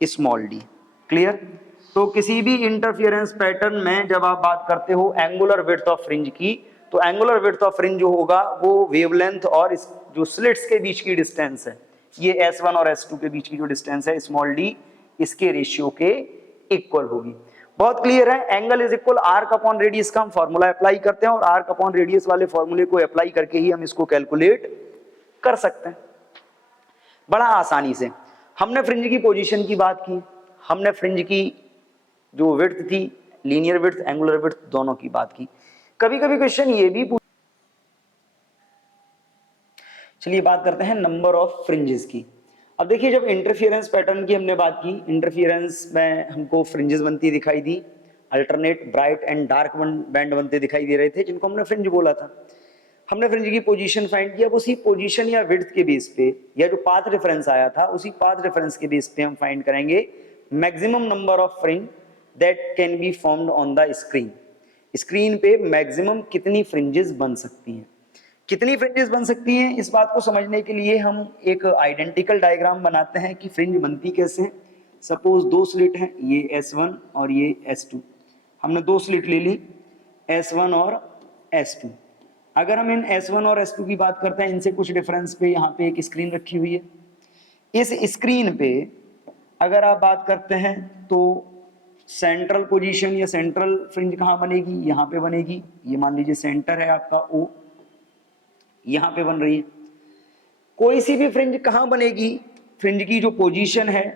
small D. Clear. तो किसी भी इंटरफियरेंस पैटर्न में जब आप बात करते हो एंगुलर विड्थ ऑफ फ्रिंज की, तो एंगुलर विड्थ ऑफ फ्रिंज जो होगा वो वेवलेंथ और इस जो स्लिट्स के बीच की डिस्टेंस है, ये S1 और S2 के बीच की जो डिस्टेंस है स्मॉल डी, इसके रेशियो के इक्वल होगी। बहुत क्लियर है, angle is equal arc upon radius का हम फॉर्मूला अप्लाई करते हैं और आर्क अपॉन रेडियस वाले फॉर्मूले को अप्लाई करके ही हम इसको कैलकुलेट कर सकते हैं बड़ा आसानी से। हमने फ्रिंज की पोजीशन की बात की, हमने फ्रिंज की जो विड्थ थी, लीनियर विड्थ एंगुलर विड्थ दोनों की बात की। कभी कभी क्वेश्चन ये भी चलिए बात करते हैं नंबर ऑफ फ्रिंजेस की। अब देखिए जब इंटरफियरेंस पैटर्न की हमने बात की, इंटरफियरेंस में हमको फ्रिंजेस बनती दिखाई दी, alternate bright and dark band बनते दिखाई दे रहे थे जिनको हमने फ्रिंज बोला था। हमने फ्रिंज की पोजीशन फाइंड किया, उसी पोजीशन या विड्थ के बेस पे या जो पाथ रेफरेंस आया था उसी पाथ रेफरेंस के बेस पे हम फाइंड करेंगे maximum number of fringe that can be formed on the screen. Screen पे मैक्सिमम कितनी फ्रिंजेस बन सकती हैं, कितनी फ्रिंजेस बन सकती हैं, इस बात को समझने के लिए हम एक आइडेंटिकल डायग्राम बनाते हैं कि फ्रिंज बनती कैसे है। सपोज दो स्लिट हैं, ये S1 और ये S2, हमने दो स्लिट ले ली S1 और S2। अगर हम इन S1 और S2 की बात करते हैं, इनसे कुछ डिफरेंस पे यहाँ पे एक स्क्रीन रखी हुई है। इस स्क्रीन पे अगर आप बात करते हैं तो सेंट्रल पोजीशन या सेंट्रल फ्रिंज कहाँ बनेगी, यहाँ पे बनेगी। ये मान लीजिए सेंटर है आपका O, यहाँ पे बन रही है। कोई सी भी फ्रिंज कहाँ बनेगी, फ्रिंज की जो पोजीशन है,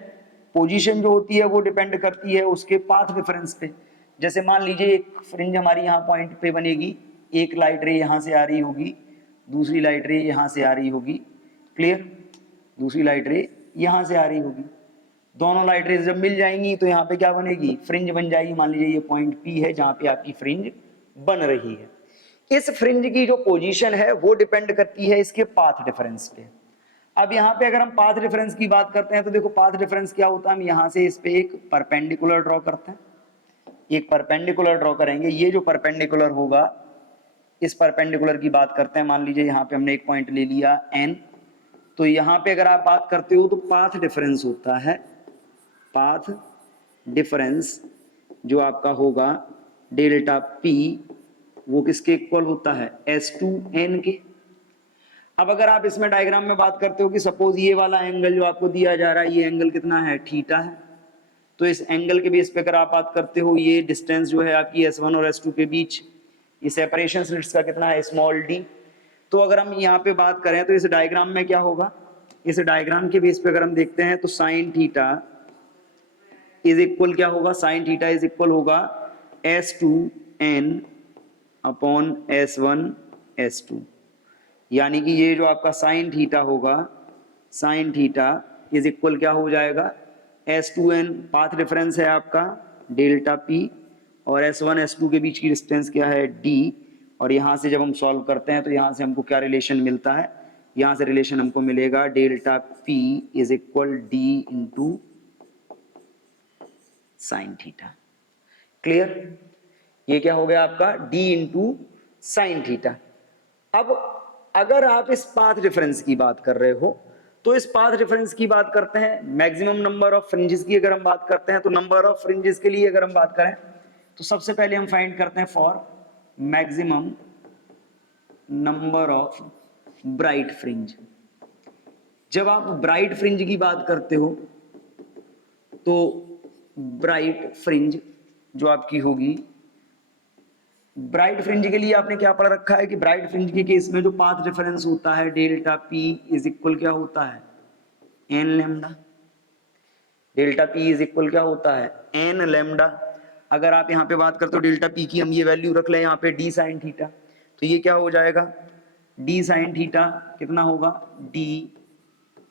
पोजीशन जो होती है वो डिपेंड करती है उसके पाथ रेफरेंस पे। जैसे मान लीजिए एक फ्रिंज हमारी यहाँ पॉइंट पे बनेगी, एक लाइट रे यहाँ से आ रही होगी, दूसरी लाइट रे यहाँ से आ रही होगी, क्लियर, दूसरी लाइट रे यहाँ से आ रही होगी, दोनों लाइट रेज जब मिल जाएंगी तो यहाँ पे क्या बनेगी, फ्रिंज बन जाएगी। मान लीजिए ये पॉइंट P है जहां पे आपकी फ्रिंज बन रही है। इस फ्रिंज की जो पोजीशन है वो डिपेंड करती है इसके पाथ डिफरेंस पे। अब यहाँ पे अगर हम पाथ डिफरेंस की बात करते हैं तो देखो पाथ डिफरेंस क्या होता है, हम यहाँ से इस पे एक परपेंडिकुलर ड्रॉ करते हैं, एक परपेंडिकुलर ड्रॉ करेंगे। ये जो परपेंडिकुलर होगा, इस परपेंडिकुलर की बात करते हैं। मान लीजिए यहाँ पे हमने एक पॉइंट ले लिया N, तो यहाँ पे अगर आप बात करते हो तो पाथ डिफरेंस होता है, पाथ डिफरेंस जो आपका होगा डेल्टा P, वो किसके इक्वल होता है, S2N के। अब अगर आप इसमें डायग्राम में बात करते हो कि सपोज ये वाला एंगल जो आपको दिया जा रहा है, ये एंगल कितना है, थीटा है, तो इस एंगल के बेस पे अगर आप बात करते हो, ये डिस्टेंस जो है आपकी S1 और S2 के बीच, ये सेपरेशन स्लिट्स का कितना है, स्मॉल d। तो अगर हम यहाँ पे बात करें तो इस डायग्राम में क्या होगा, इस डायग्राम के बेस पे अगर हम देखते हैं तो साइन थीटा इज इक्वल क्या होगा, साइन थीटा इज इक्वल होगा S2N अपॉन S1 S2, यानी कि ये जो आपका साइन थीटा होगा, साइन थीटा इज इक्वल क्या हो जाएगा, S2N पाथ डिफरेंस है आपका डेल्टा P, और S1 S2 के बीच की डिस्टेंस क्या है, D। और यहाँ से जब हम सॉल्व करते हैं तो यहाँ से हमको क्या रिलेशन मिलता है, यहाँ से रिलेशन हमको मिलेगा delta P is equal D into sine theta. Clear, ये क्या हो गया आपका D इंटू साइन थीटा। अब अगर आप इस पाथ डिफरेंस की बात कर रहे हो तो इस पाथ डिफरेंस की बात करते हैं, मैक्सिमम नंबर ऑफ फ्रिंजेस की अगर हम बात करते हैं तो नंबर ऑफ फ्रिंजेस के लिए अगर हम बात करें तो सबसे पहले हम फाइंड करते हैं for maximum number of bright fringe. जब आप ब्राइट फ्रिंज की बात करते हो तो ब्राइट फ्रिंज जो आपकी होगी, ब्राइट फ्रिंज के लिए आपने क्या पढ़ रखा है कि ब्राइट फ्रिंज के केस में जो पाथ डिफरेंस होता है डेल्टा P इज इक्वल क्या होता है, n lambda. Delta P is equal क्या होता है, n लैम्डा। अगर आप यहाँ पे बात करते हो डेल्टा P की, हम ये वैल्यू रख लें यहाँ पे d साइन थीटा, तो ये क्या हो जाएगा, d साइन थीटा कितना होगा, d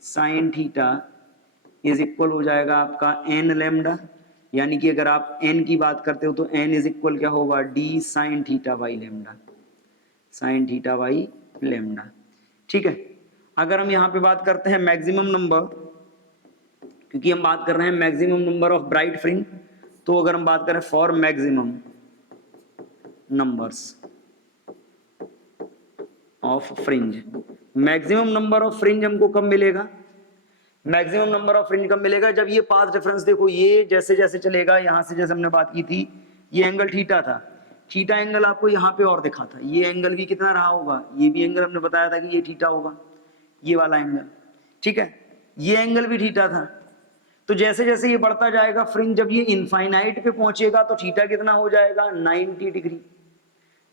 sine theta is equal हो जाएगा आपका n लैम्डा। यानी कि अगर आप n की बात करते हो तो n इज इक्वल क्या होगा, d sine theta by lambda, sine theta by lambda. ठीक है, अगर हम यहाँ पे बात करते हैं मैक्सिमम नंबर, क्योंकि हम बात कर रहे हैं maximum number of bright fringe, तो अगर हम बात करें for maximum numbers of fringe, maximum number of fringe हमको कब मिलेगा, मैक्सिमम नंबर ऑफ फ्रिंज कब मिलेगा, जब ये पाथ डिफरेंस, देखो ये जैसे जैसे चलेगा, यहां से जैसे हमने बात की थी, ये एंगल थीटा था, थीटा एंगल आपको यहाँ पे और दिखा था, ये एंगल भी कितना रहा होगा, ये भी एंगल हमने बताया था कि ये थीटा होगा, ये वाला एंगल, ठीक है, ये एंगल भी थीटा था। तो जैसे जैसे ये बढ़ता जाएगा फ्रिंज, जब ये इनफाइनाइट पे पहुंचेगा तो थीटा कितना हो जाएगा, 90 डिग्री।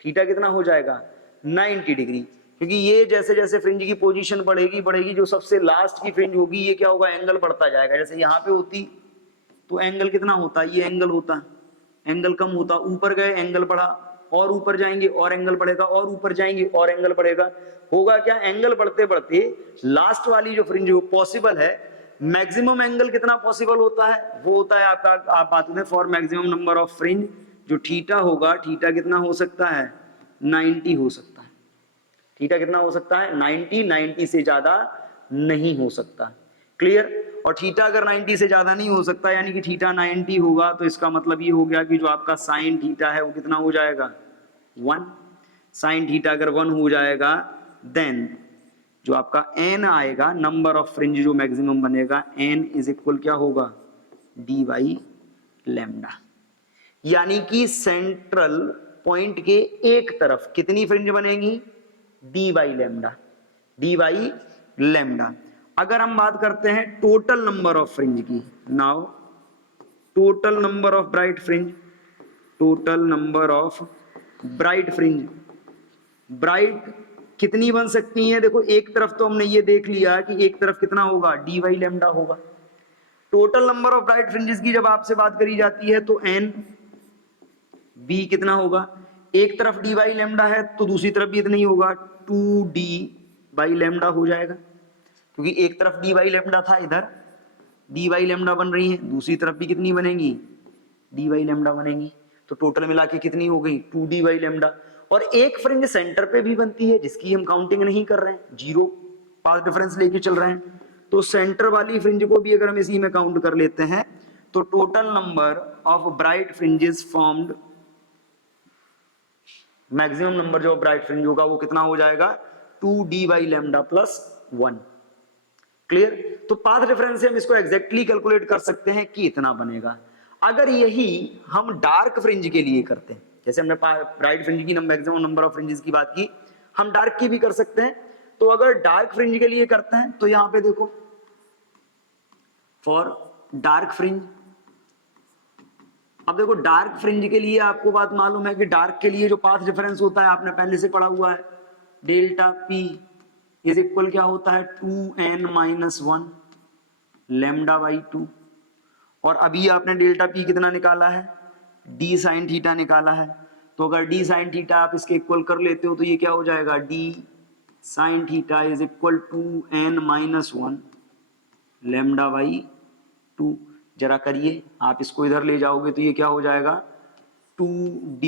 थीटा कितना हो जाएगा, 90 डिग्री, क्योंकि ये जैसे जैसे फ्रिंज की पोजीशन बढ़ेगी बढ़ेगी, जो सबसे लास्ट की फ्रिंज होगी ये क्या होगा, एंगल बढ़ता जाएगा। जैसे यहाँ पे होती तो एंगल कितना होता, ये एंगल होता, एंगल कम होता, ऊपर गए एंगल बढ़ा, और ऊपर जाएंगे और एंगल बढ़ेगा, और ऊपर जाएंगे और एंगल बढ़ेगा। होगा क्या, एंगल बढ़ते बढ़ते लास्ट वाली जो फ्रिंज पॉसिबल है, मैक्सिमम एंगल कितना पॉसिबल होता है, वो होता है आपका, आप बात करें for maximum number of fringe, जो थीटा होगा, थीटा कितना हो सकता है, 90 हो सकता है। थीटा कितना हो सकता है, 90, 90 से ज्यादा नहीं हो सकता। क्लियर, और थीटा अगर 90 से ज्यादा नहीं हो सकता, यानी कि थीटा 90 होगा, तो इसका मतलब ये हो गया कि जो आपका साइन थीटा है वो कितना हो जाएगा, 1। साइन थीटा अगर 1 हो जाएगा, देन जो आपका n आएगा, नंबर ऑफ फ्रिंज जो मैक्सिमम बनेगा, n इज इक्वल क्या होगा, d बाई लैम्डा। यानी कि सेंट्रल पॉइंट के एक तरफ कितनी फ्रिंज बनेगी, d by lambda, d by lambda. अगर हम बात करते हैं टोटल नंबर ऑफ फ्रिंज की, now total number of bright fringe, total number of bright fringe, bright कितनी बन सकती हैं, देखो एक तरफ तो हमने ये देख लिया कि एक तरफ कितना होगा, d बाई लैम्डा होगा। Total number of bright fringes की जब आपसे बात करी जाती है तो n b कितना होगा, एक तरफ d बाई लैम्डा है तो दूसरी तरफ भी इतना ही होगा, 2d बाई लैम्डा हो जाएगा, क्योंकि एक तरफ d बाई लैम्डा था इधर, डी वाई लेमडा बन रही है, दूसरी तरफ भी कितनी बनेगी, डी वाई लेमडा बनेगी। तो टोटल मिला के कितनी हो गई, 2 डी वाई लेमडा। और एक फ्रिंज सेंटर पे भी बनती है जिसकी हम काउंटिंग नहीं कर रहे हैं, जीरो पाथ डिफरेंस लेके चल रहे हैं। तो सेंटर वाली फ्रिंज को भी अगर हम इसी में काउंट कर लेते हैं तो total number of bright fringes formed, maximum number जो ब्राइट फ्रिंज होगा वो कितना हो जाएगा, 2 D by lambda plus 1। Clear. तो पाथ डिफरेंस से हम इसको एग्जैक्टली कैलकुलेट कर सकते हैं कि इतना बनेगा। अगर यही हम डार्क फ्रिंज के लिए करते हैं, जैसे हमने ब्राइट फ्रिंज की मैक्सिमम नंबर ऑफ फ्रिंजेस की बात की, हम डार्क की भी कर सकते हैं। तो अगर डार्क फ्रिंज के लिए करते हैं तो यहां पे देखो, फॉर डार्क फ्रिंज, अब देखो डार्क फ्रिंज के लिए आपको बात मालूम है कि डार्क के लिए जो पाथ डिफरेंस होता है आपने पहले से पढ़ा हुआ है, डेल्टा पी इज इक्वल क्या होता है, 2n-1 लेमडा बाई 2। और अभी आपने डेल्टा पी कितना निकाला है, डी साइन थीटा निकाला है। तो अगर डी साइन थीटा आप इसके इक्वल कर लेते हो तो ये क्या हो जाएगा, D sine theta is equal 2n-1 lambda by 2। जरा करिए, आप इसको इधर ले जाओगे तो ये क्या हो जाएगा, 2d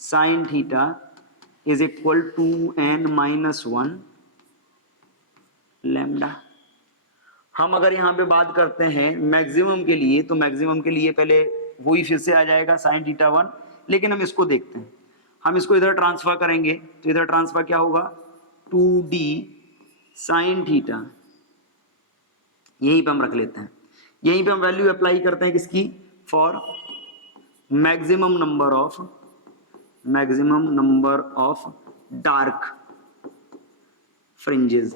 sine theta is equal 2n-1 lambda. हम अगर यहां पे बात करते हैं मैक्सिमम के लिए, तो मैक्सिमम के लिए पहले वही फिर से आ जाएगा साइन थीटा 1, लेकिन हम इसको देखते हैं, हम इसको इधर ट्रांसफर करेंगे तो इधर ट्रांसफर क्या होगा, 2d साइन थीटा, यहीं पे हम रख लेते हैं, यहीं पे हम वैल्यू अप्लाई करते हैं किसकी, for maximum number of dark fringes.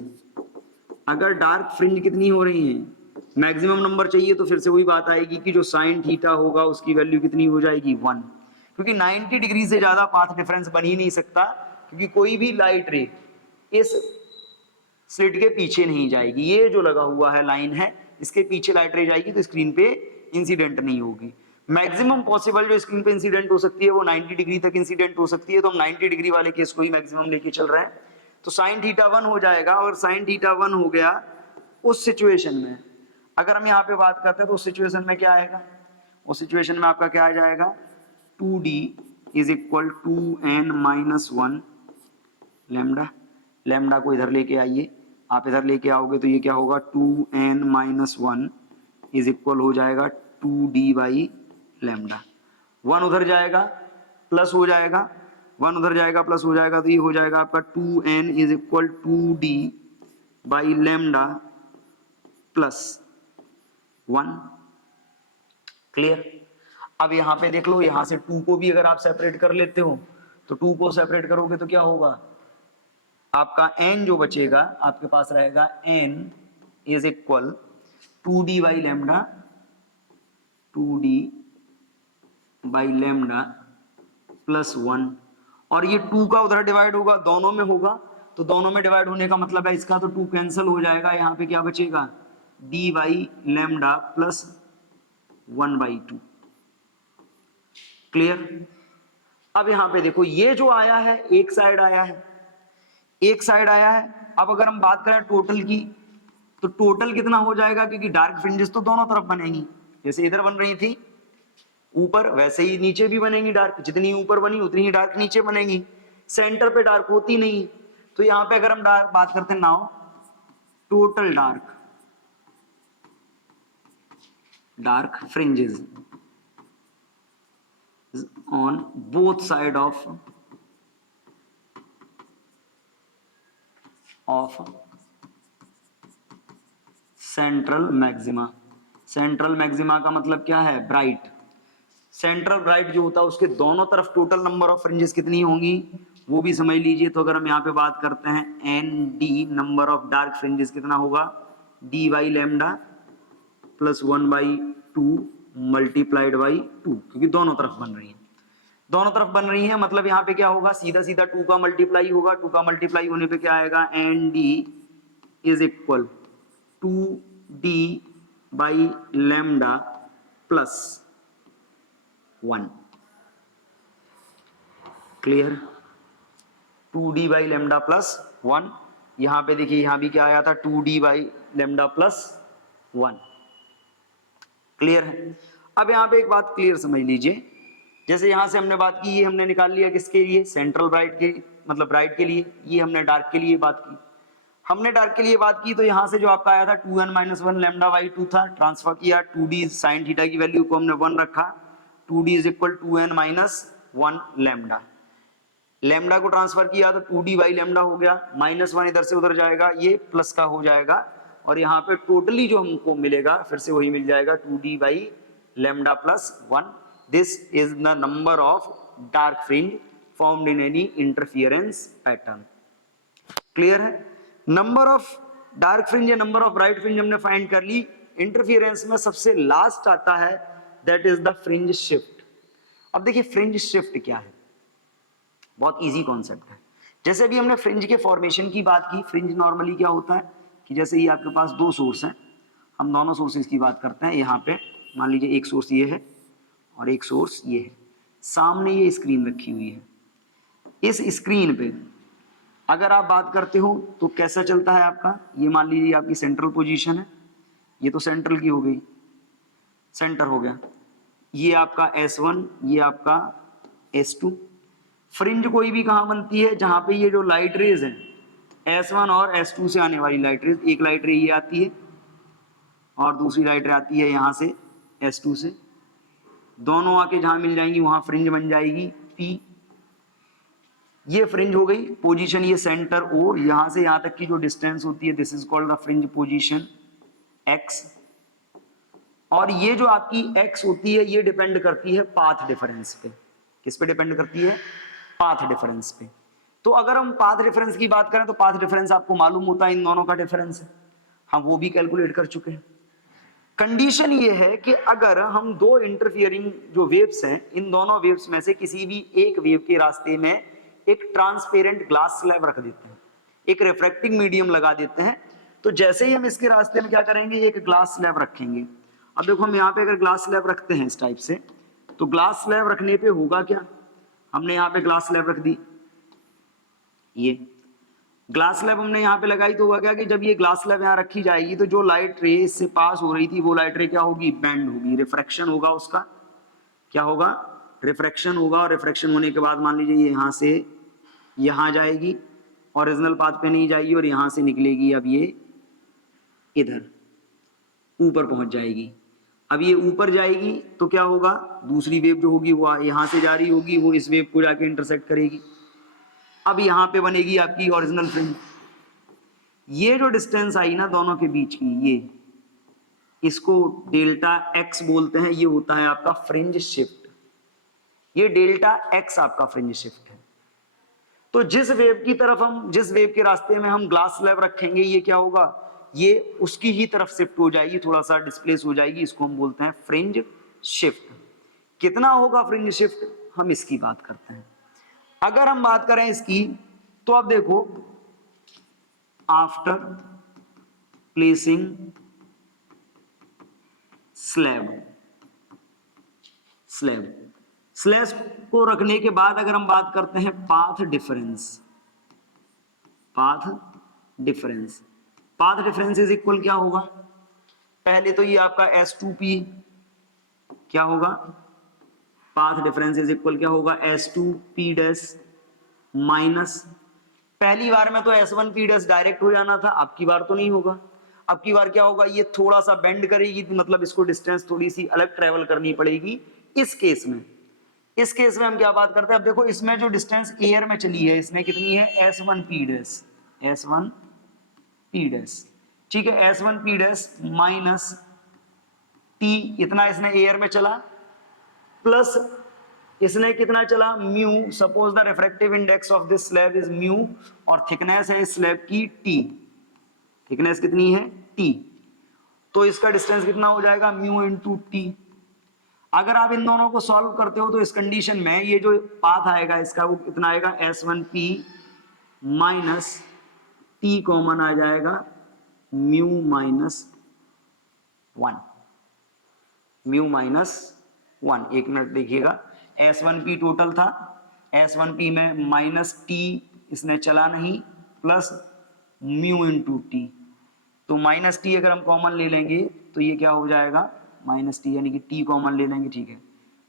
अगर डार्क फ्रिंज कितनी हो रही हैं, मैक्सिमम नंबर चाहिए, तो फिर से वही बात आएगी कि जो साइन थीटा होगा उसकी वैल्यू कितनी हो जाएगी, 1। क्योंकि 90 डिग्री से ज्यादा पाथ डिफरेंस बन ही नहीं सकता, क्योंकि कोई भी लाइट रे इस स्लिट के पीछे नहीं जाएगी। ये जो लगा हुआ है लाइन है, इसके पीछे लाइट रे जाएगी तो स्क्रीन पे इंसिडेंट नहीं होगी। मैक्सिमम पॉसिबल जो स्क्रीन पे इंसिडेंट हो सकती है वो 90 डिग्री तक इंसिडेंट हो सकती है, तो हम 90 डिग्री वाले केस को ही मैक्सिमम लेके चल रहे हैं। तो साइन थीटा 1 हो जाएगा, और साइन थीटा 1 हो गया उस सिचुएशन में। अगर हम यहाँ पे बात करते हैं तो उस सिचुएशन में क्या आएगा, उस सिचुएशन में आपका क्या आ जाएगा, 2d is equal 2n-1 lambda. Lambda को इधर लेके आइए, आप इधर लेके आओगे तो ये क्या होगा, 2n-1 इज इक्वल हो जाएगा 2d बाई लेमडा। 1 उधर जाएगा प्लस हो जाएगा, 1 उधर जाएगा प्लस हो जाएगा, तो ये हो जाएगा आपका 2n is equal 2d by lambda plus 1। Clear. अब यहां पे देख लो, यहां से 2 को भी अगर आप सेपरेट कर लेते हो तो 2 को सेपरेट करोगे तो क्या होगा, आपका n जो बचेगा आपके पास रहेगा, n is equal 2d by lambda, 2d by lambda plus 1। और ये 2 का उधर डिवाइड होगा, दोनों में होगा, तो दोनों में डिवाइड होने का मतलब है इसका, तो 2 कैंसिल हो जाएगा, यहाँ पे क्या बचेगा, d by lambda plus 1/2। Clear. अब यहां पे देखो, ये जो आया है एक साइड आया है, एक साइड आया है। अब अगर हम बात करें टोटल की, तो टोटल कितना हो जाएगा, क्योंकि डार्क फ्रिंजेस तो दोनों तरफ बनेंगी, जैसे इधर बन रही थी ऊपर, वैसे ही नीचे भी बनेंगी डार्क, जितनी ऊपर बनी उतनी ही डार्क नीचे बनेगी। सेंटर पे डार्क होती नहीं, तो यहां पे अगर हम बात करते हैं now total dark fringes on both side of central maxima. Central maxima का मतलब क्या है, ब्राइट। सेंट्रल ब्राइट जो होता है उसके दोनों तरफ टोटल नंबर ऑफ फ्रिंजेस कितनी होंगी वो भी समझ लीजिए। तो अगर हम यहाँ पे बात करते हैं ND number of dark fringes कितना होगा, D by lambda plus 1/2 multiplied by 2, क्योंकि दोनों तरफ बन रही है, दोनों तरफ बन रही है, मतलब यहाँ पे क्या होगा, सीधा सीधा 2 का मल्टीप्लाई होगा, 2 का मल्टीप्लाई होने पे क्या आएगा, ND is equal 2D by lambda plus 1। Clear. 2D by lambda plus 1। यहां पे देखिए, यहां भी क्या आया था, 2D by lambda plus 1। Clear है? अब यहाँ पे एक बात क्लियर समझ लीजिए, जैसे यहाँ से हमने बात की, ये हमने निकाल लिया किसके लिए, सेंट्रल ब्राइट के, मतलब ब्राइट के लिए, ये हमने डार्क के लिए बात की। हमने डार्क के लिए बात की तो यहाँ से जो आपका आया था 2n-1 लैम्डा बाई 2 था, ट्रांसफर किया 2d साइन थीटा की वैल्यू को हमने 1 रखा, 2d is equal 2n-1 lambda, lambda को ट्रांसफर किया तो 2d बाई लैम्डा हो गया, -1 इधर से उधर जाएगा, ये प्लस का हो जाएगा, और यहाँ पे टोटली जो हमको मिलेगा फिर से वही मिल जाएगा 2d by lambda plus 1। This is the number of dark fringe formed in any interference pattern. Clear है? नंबर ऑफ डार्क फ्रिंज या नंबर ऑफ ब्राइट फ्रिंज हमने फाइंड कर ली। इंटरफियरेंस में सबसे लास्ट आता है that is the fringe shift. अब देखिए फ्रिंज शिफ्ट क्या है, बहुत इजी कॉन्सेप्ट है। जैसे भी हमने फ्रिंज के फॉर्मेशन की बात की, फ्रिंज नॉर्मली क्या होता है कि जैसे ये आपके पास दो सोर्स हैं, हम दोनों सोर्सेज की बात करते हैं। यहाँ पे मान लीजिए एक सोर्स ये है और एक सोर्स ये है, सामने ये स्क्रीन रखी हुई है। इस स्क्रीन पे अगर आप बात करते हो तो कैसा चलता है आपका, ये मान लीजिए आपकी सेंट्रल पोजीशन है, ये तो सेंट्रल की हो गई, सेंटर हो गया, ये आपका S1, ये आपका S2। फ्रिंज कोई भी कहाँ बनती है, जहां पे ये जो लाइट रेज है S1 और S2 से आने वाली लाइट रेज, एक लाइट रे ये आती है और दूसरी लाइट रे आती है यहाँ से S2 से, दोनों आके जहां मिल जाएंगी वहां फ्रिंज बन जाएगी P। ये फ्रिंज हो गई पोजीशन, ये सेंटर O, यहां से यहां तक की जो डिस्टेंस होती है this is called the fringe position X। और ये जो आपकी X होती है ये डिपेंड करती है पाथ डिफरेंस पे। किस पे डिपेंड करती है? पाथ डिफरेंस पे। तो अगर हम पाथ डिफरेंस की बात करें तो पाथ डिफरेंस आपको मालूम होता है इन दोनों का डिफरेंस है, हम वो भी कैलकुलेट कर चुके हैं। कंडीशन ये है कि अगर हम दो इंटरफियरिंग जो वेव्स हैं, इन दोनों वेव्स में से किसी भी एक वेव के रास्ते में एक ट्रांसपेरेंट ग्लास स्लैब रख देते हैं, एक रिफ्रैक्टिंग मीडियम लगा देते हैं, तो जैसे ही हम इसके रास्ते में क्या करेंगे, एक ग्लास स्लैब रखेंगे। अब देखो हम यहाँ पे अगर ग्लास स्लैब रखते हैं इस टाइप से, तो ग्लास स्लैब रखने पे होगा क्या, हमने यहाँ पे ग्लास स्लैब रख दी, ये ग्लास स्लैब हमने यहाँ पे लगाई तो हुआ क्या कि जब ये ग्लास स्लैब यहाँ रखी जाएगी तो जो लाइट रे इससे पास हो रही थी वो लाइट रे क्या होगी, बेंड होगी, रिफ्रैक्शन होगा, उसका क्या होगा, रिफ्रैक्शन होगा। और रिफ्रैक्शन होने के बाद मान लीजिए ये यहाँ से यहाँ जाएगी, ओरिजिनल पाथ पे नहीं जाएगी और यहाँ से निकलेगी, अब ये इधर ऊपर पहुंच जाएगी। अब ये ऊपर जाएगी तो क्या होगा, दूसरी वेव जो होगी वो यहाँ से जा रही होगी, वो इस वेव को जाके इंटरसेक्ट करेगी। अब यहाँ पे बनेगी आपकी ओरिजिनल फ्रिंज। ये जो डिस्टेंस आई ना दोनों के बीच की, ये इसको डेल्टा एक्स बोलते हैं, ये होता है आपका फ्रिंज शिफ्ट। ये डेल्टा एक्स आपका फ्रिंज शिफ्ट है। तो जिस वेव की तरफ हम, जिस वेव के रास्ते में हम ग्लास स्लैब रखेंगे, ये क्या होगा, ये उसकी ही तरफ शिफ्ट हो जाएगी, थोड़ा सा डिस्प्लेस हो जाएगी, इसको हम बोलते हैं फ्रिंज शिफ्ट। कितना होगा फ्रिंज शिफ्ट, हम इसकी बात करते हैं। अगर हम बात करें इसकी तो अब देखो, आफ्टर प्लेसिंग स्लैब को रखने के बाद अगर हम बात करते हैं पाथ डिफरेंस इज इक्वल क्या होगा, पहले तो ये आपका S2P क्या होगा, पाथ डिफरेंस इज इक्वल क्या होगा, S2P डैश माइनस, पहली बार में तो S1P डैश डायरेक्ट हो जाना था, अब की बार तो नहीं होगा। अब की बार क्या होगा, ये थोड़ा सा बेंड करेगी, मतलब इसको डिस्टेंस थोड़ी सी अलग ट्रेवल करनी पड़ेगी। इस केस में हम क्या बात करते हैं, अब देखो इसमें जो डिस्टेंस एयर में चली है इसमें कितनी है, S1P डैश, ठीक है, S1P डैश माइनस T, इतना इसने एयर में चला, प्लस इसने कितना चला, mu, suppose the refractive index of this slab is mu, और थिकनेस है इस स्लैब की T, थिकनेस कितनी है T, तो इसका डिस्टेंस कितना हो जाएगा, म्यू इंटू T। अगर आप इन दोनों को सॉल्व करते हो तो इस कंडीशन में ये जो पाथ आएगा इसका वो कितना आएगा, S1P माइनस T कॉमन आ जाएगा, म्यू माइनस 1। एक मिनट देखिएगा, S1P टोटल था, S1P में माइनस T इसने चला नहीं, प्लस म्यू इंटू T, तो माइनस T अगर हम कॉमन ले लेंगे तो ये क्या हो जाएगा माइनस टी, यानी कि टी कॉमन ले लेंगे, ठीक है,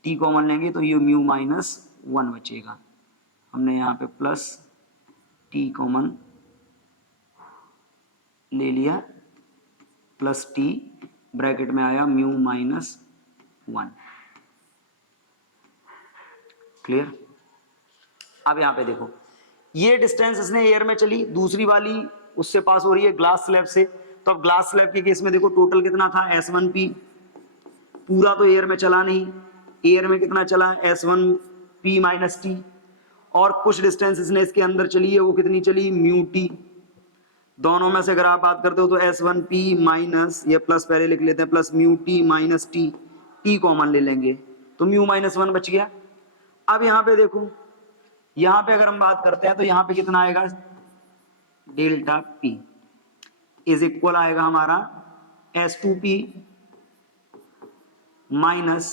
टी कॉमन लेंगे तो ये म्यू माइनस 1 बचेगा। हमने यहाँ पे प्लस टी कॉमन ले लिया, प्लस टी ब्रैकेट में आया म्यू माइनस 1। क्लियर? अब यहाँ पे देखो ये डिस्टेंस इसने एयर में चली, दूसरी वाली उससे पास हो रही है ग्लास स्लैब से, तो अब ग्लास स्लैब के केस में देखो टोटल कितना था S1P, पूरा तो एयर में चला नहीं, एयर में कितना चला S1P माइनस टी, और कुछ डिस्टेंस इसने इसके अंदर चली है, वो कितनी चली म्यू टी। दोनों में से अगर आप बात करते हो तो S1P माइनस, ये प्लस पहले लिख लेते हैं, plus mu T minus T, T common ले लेंगे तो म्यू माइनस 1 बच गया। अब यहाँ पे देखो, यहाँ पे अगर हम बात करते हैं तो यहाँ पे कितना आएगा डेल्टा P इज इक्वल आएगा हमारा S2P minus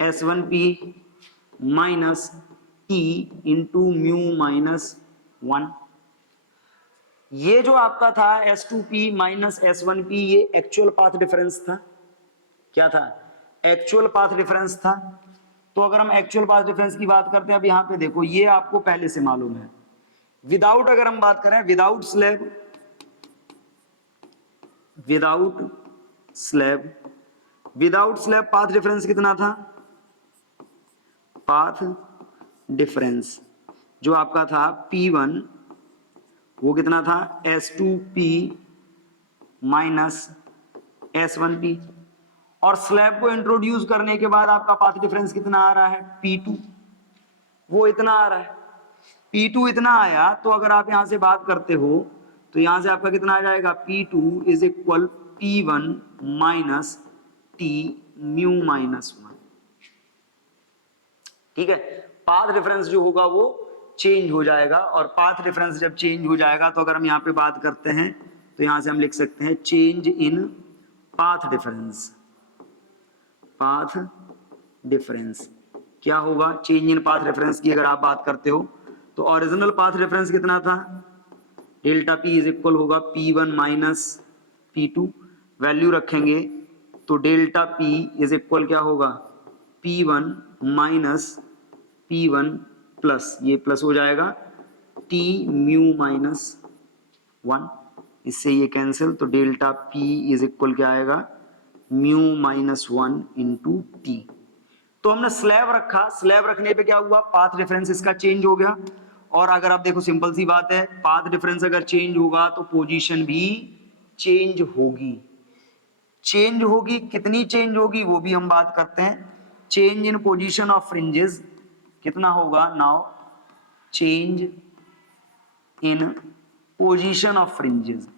S1P minus T into mu minus 1। ये जो आपका था S2P माइनस S1P, ये एक्चुअल पाथ डिफरेंस था। क्या था? एक्चुअल पाथ डिफरेंस था। तो अगर हम एक्चुअल पाथ डिफरेंस की बात करते हैं, अब यहां पे देखो ये आपको पहले से मालूम है। विदाउट अगर हम बात करें, without slab, without slab path difference कितना था? पाथ डिफरेंस जो आपका था P1 वो कितना था S2P माइनस S1P, और स्लैब को इंट्रोड्यूस करने के बाद आपका पाथ डिफरेंस कितना आ रहा है P2, वो इतना आ रहा है। P2 इतना आया तो अगर आप यहां से बात करते हो तो यहां से आपका कितना आ जाएगा P2 is equal P1 minus T mu minus 1। ठीक है, पाथ डिफरेंस जो होगा वो चेंज हो जाएगा, और पाथ डिफरेंस जब चेंज हो जाएगा तो अगर हम यहाँ पे बात करते हैं तो यहां से हम लिख सकते हैं change in path difference. Path difference क्या होगा? चेंज इन पाथ डिफरेंस की अगर आप बात करते हो तो ओरिजिनल पाथ डिफरेंस कितना था? डेल्टा पी इज इक्वल होगा P1 माइनस P2, वैल्यू रखेंगे तो डेल्टा पी इज इक्वल क्या होगा P1 माइनस P1 प्लस, ये प्लस हो जाएगा T म्यू माइनस 1, इससे ये कैंसिल, तो डेल्टा P इज इक्वल क्या आएगा म्यू माइनस 1 इंटू टी। तो हमने स्लैब रखा, स्लैब रखने पे क्या हुआ? पाथ डिफरेंस इसका चेंज हो गया। और अगर आप देखो सिंपल सी बात है, पाथ डिफरेंस अगर चेंज होगा तो पोजीशन भी चेंज होगी। चेंज होगी, कितनी चेंज होगी वो भी हम बात करते हैं। Change in position of fringes कितना होगा? Now change in position of fringes,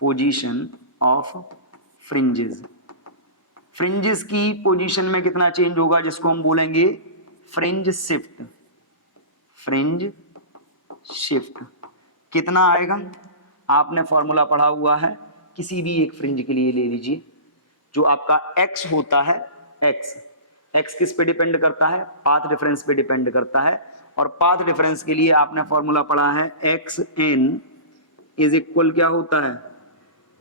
position of fringes, fringes की पोजीशन में कितना चेंज होगा, जिसको हम बोलेंगे फ्रिंज शिफ्ट। फ्रिंज शिफ्ट कितना आएगा? आपने फॉर्मूला पढ़ा हुआ है, किसी भी एक फ्रिंज के लिए ले लीजिए, जो आपका x होता है, x किस पे डिपेंड करता है? पाथ डिफरेंस पे डिपेंड करता है। और पाथ डिफरेंस के लिए आपने फॉर्मूला पढ़ा है xn इज इक्वल क्या होता है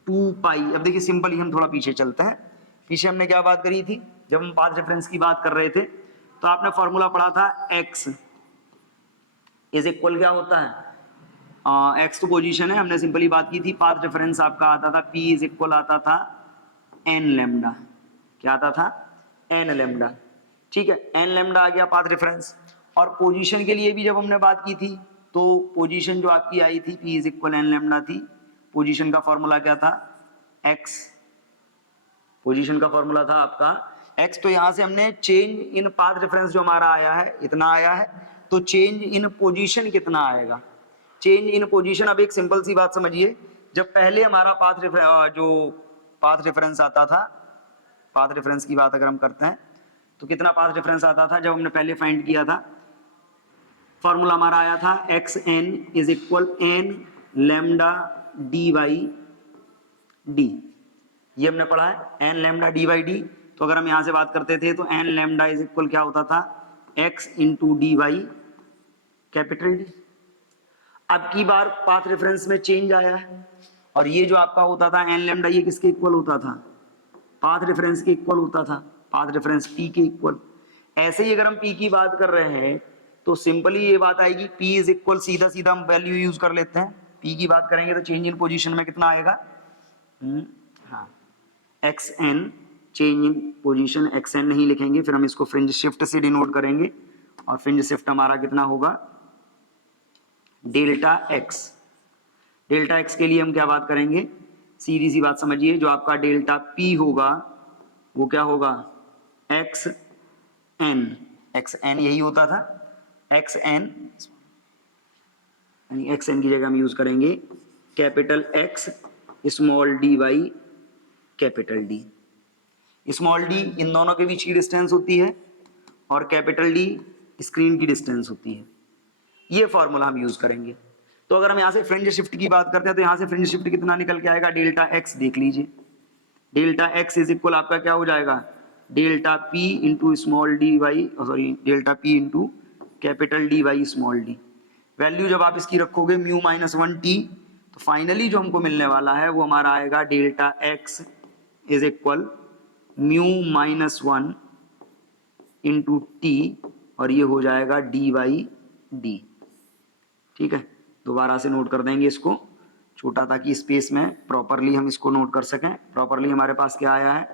2 पाई। अब देखिए सिंपल ही हम थोड़ा पीछे चलते हैं। पीछे हमने क्या बात करी थी? जब हम पाथ डिफरेंस की बात कर रहे थे तो आपने फॉर्मूला पढ़ा था x इज इक्वल क्या होता है, x तो पोजीशन है, हमने सिंपली बात की थी। पाथ डिफरेंस आपका आता था p इज इक्वल आता था n लैम्डा। क्या आता था? n lambda. ठीक है, n लैम्डा आ गया पाथ डिफरेंस। और पोजीशन के लिए भी जब हमने बात की थी तो पोजीशन जो आपकी आई थी p is equal n lambda थी। पोजीशन का फॉर्मूला क्या था? x। पोजीशन का फॉर्मूला था आपका x। तो यहां से हमने चेंज इन पाथ डिफरेंस जो हमारा आया है इतना आया है, तो चेंज इन पोजीशन कितना आएगा? चेंज इन पोजीशन, अब एक सिंपल सी बात समझिए, जब पहले हमारा पाथ डिफरेंस आता था, पाथ डिफरेंस की बात अगर हम करते हैं तो कितना पाथ डिफरेंस आता था? जब हमने पहले फाइंड किया था, फॉर्मूला हमारा आया था xn is equal n lambda D by D. ये हमने पढ़ा है n lambda D by D. तो अगर हम यहां से बात करते थे तो n लैम्डा इज इक्वल क्या होता था? x into D by capital D. अब की बार पाथ रेफरेंस में चेंज आया है और ये जो आपका होता था एन लैम्डा, ये किसके इक्वल होता था? पाथ रेफरेंस के इक्वल होता था, पाथ रेफरेंस पी के इक्वल। ऐसे ही अगर हम पी की बात कर रहे हैं तो सिंपली ये बात आएगी, पी इज इक्वल, सीधा सीधा हम वैल्यू यूज कर लेते हैं। पी की बात करेंगे तो चेंज इन पोजीशन में कितना आएगा? हाँ, X N, change in position X N नहीं लिखेंगे, फिर हम इसको फ्रिंज शिफ्ट से डिनोट करेंगे, और फ्रिंज शिफ्ट हमारा कितना होगा? Delta x. डेल्टा एक्स के लिए हम क्या बात करेंगे? सीधी सी बात समझिए, जो आपका डेल्टा पी होगा वो क्या होगा? X N. एक्स एन यही होता था, एक्स एन, यानी एक्स एन की जगह हम यूज करेंगे capital X small D by capital D. Small D इन दोनों के बीच की डिस्टेंस होती है और कैपिटल डी स्क्रीन की डिस्टेंस होती है। ये फॉर्मूला हम यूज करेंगे। तो अगर हम यहां से फ्रिंज शिफ्ट की बात करते हैं तो यहां से फ्रिंज शिफ्ट कितना निकल के आएगा? डेल्टा एक्स देख लीजिए, डेल्टा एक्स इज इक्वल आपका क्या हो जाएगा? Delta P into small D by, sorry, delta P into capital D by small D. Value जब आप इसकी रखोगे म्यू माइनस 1t, तो फाइनली जो हमको मिलने वाला है वो हमारा आएगा delta x is equal mu minus 1 into T, और ये हो जाएगा डी बाई डी। ठीक है, दोबारा से नोट कर देंगे इसको, छोटा ताकि स्पेस में प्रॉपरली हम इसको नोट कर सकें। प्रॉपरली हमारे पास क्या आया है?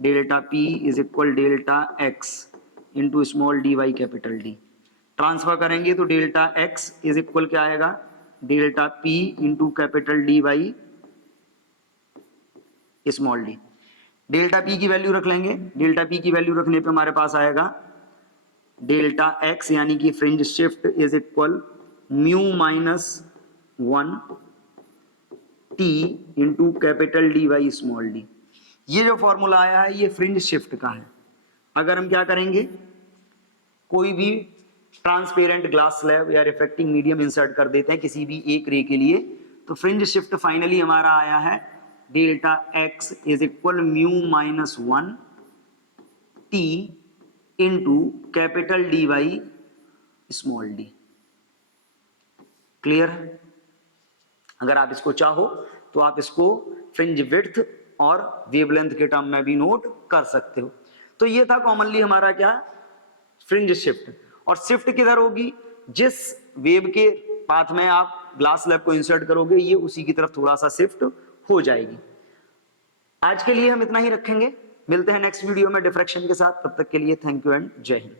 Delta P is equal delta x into small D by capital D. Transfer करेंगे तो डेल्टा एक्स इज इक्वल क्या आएगा? Delta P into capital D by small D. Delta P की वैल्यू रख लेंगे, डेल्टा पी की वैल्यू रखने पे हमारे पास आएगा डेल्टा एक्स यानी कि fringe shift is equal mu minus 1 T into capital D by small D. ये जो फॉर्मूला आया है ये फ्रिंज शिफ्ट का है। अगर हम क्या करेंगे, कोई भी ट्रांसपेरेंट ग्लास स्लैब या रिफ्लेक्टिंग मीडियम इंसर्ट कर देते हैं किसी भी एक रे के लिए, तो फ्रिंज शिफ्ट फाइनली हमारा आया है delta x is equal mu minus 1 T into capital D by small D. Clear? अगर आप इसको चाहो तो आप इसको फ्रिंज विड्थ और वेवलेंथ के टर्म में भी नोट कर सकते हो। तो ये था कॉमनली हमारा क्या? Fringe shift. और शिफ्ट किधर होगी? जिस वेव के पाथ में आप ग्लास स्लैब को इंसर्ट करोगे ये उसी की तरफ थोड़ा सा शिफ्ट हो जाएगी। आज के लिए हम इतना ही रखेंगे, मिलते हैं नेक्स्ट वीडियो में डिफ्रैक्शन के साथ। तब तक के लिए थैंक यू एंड जय हिंद।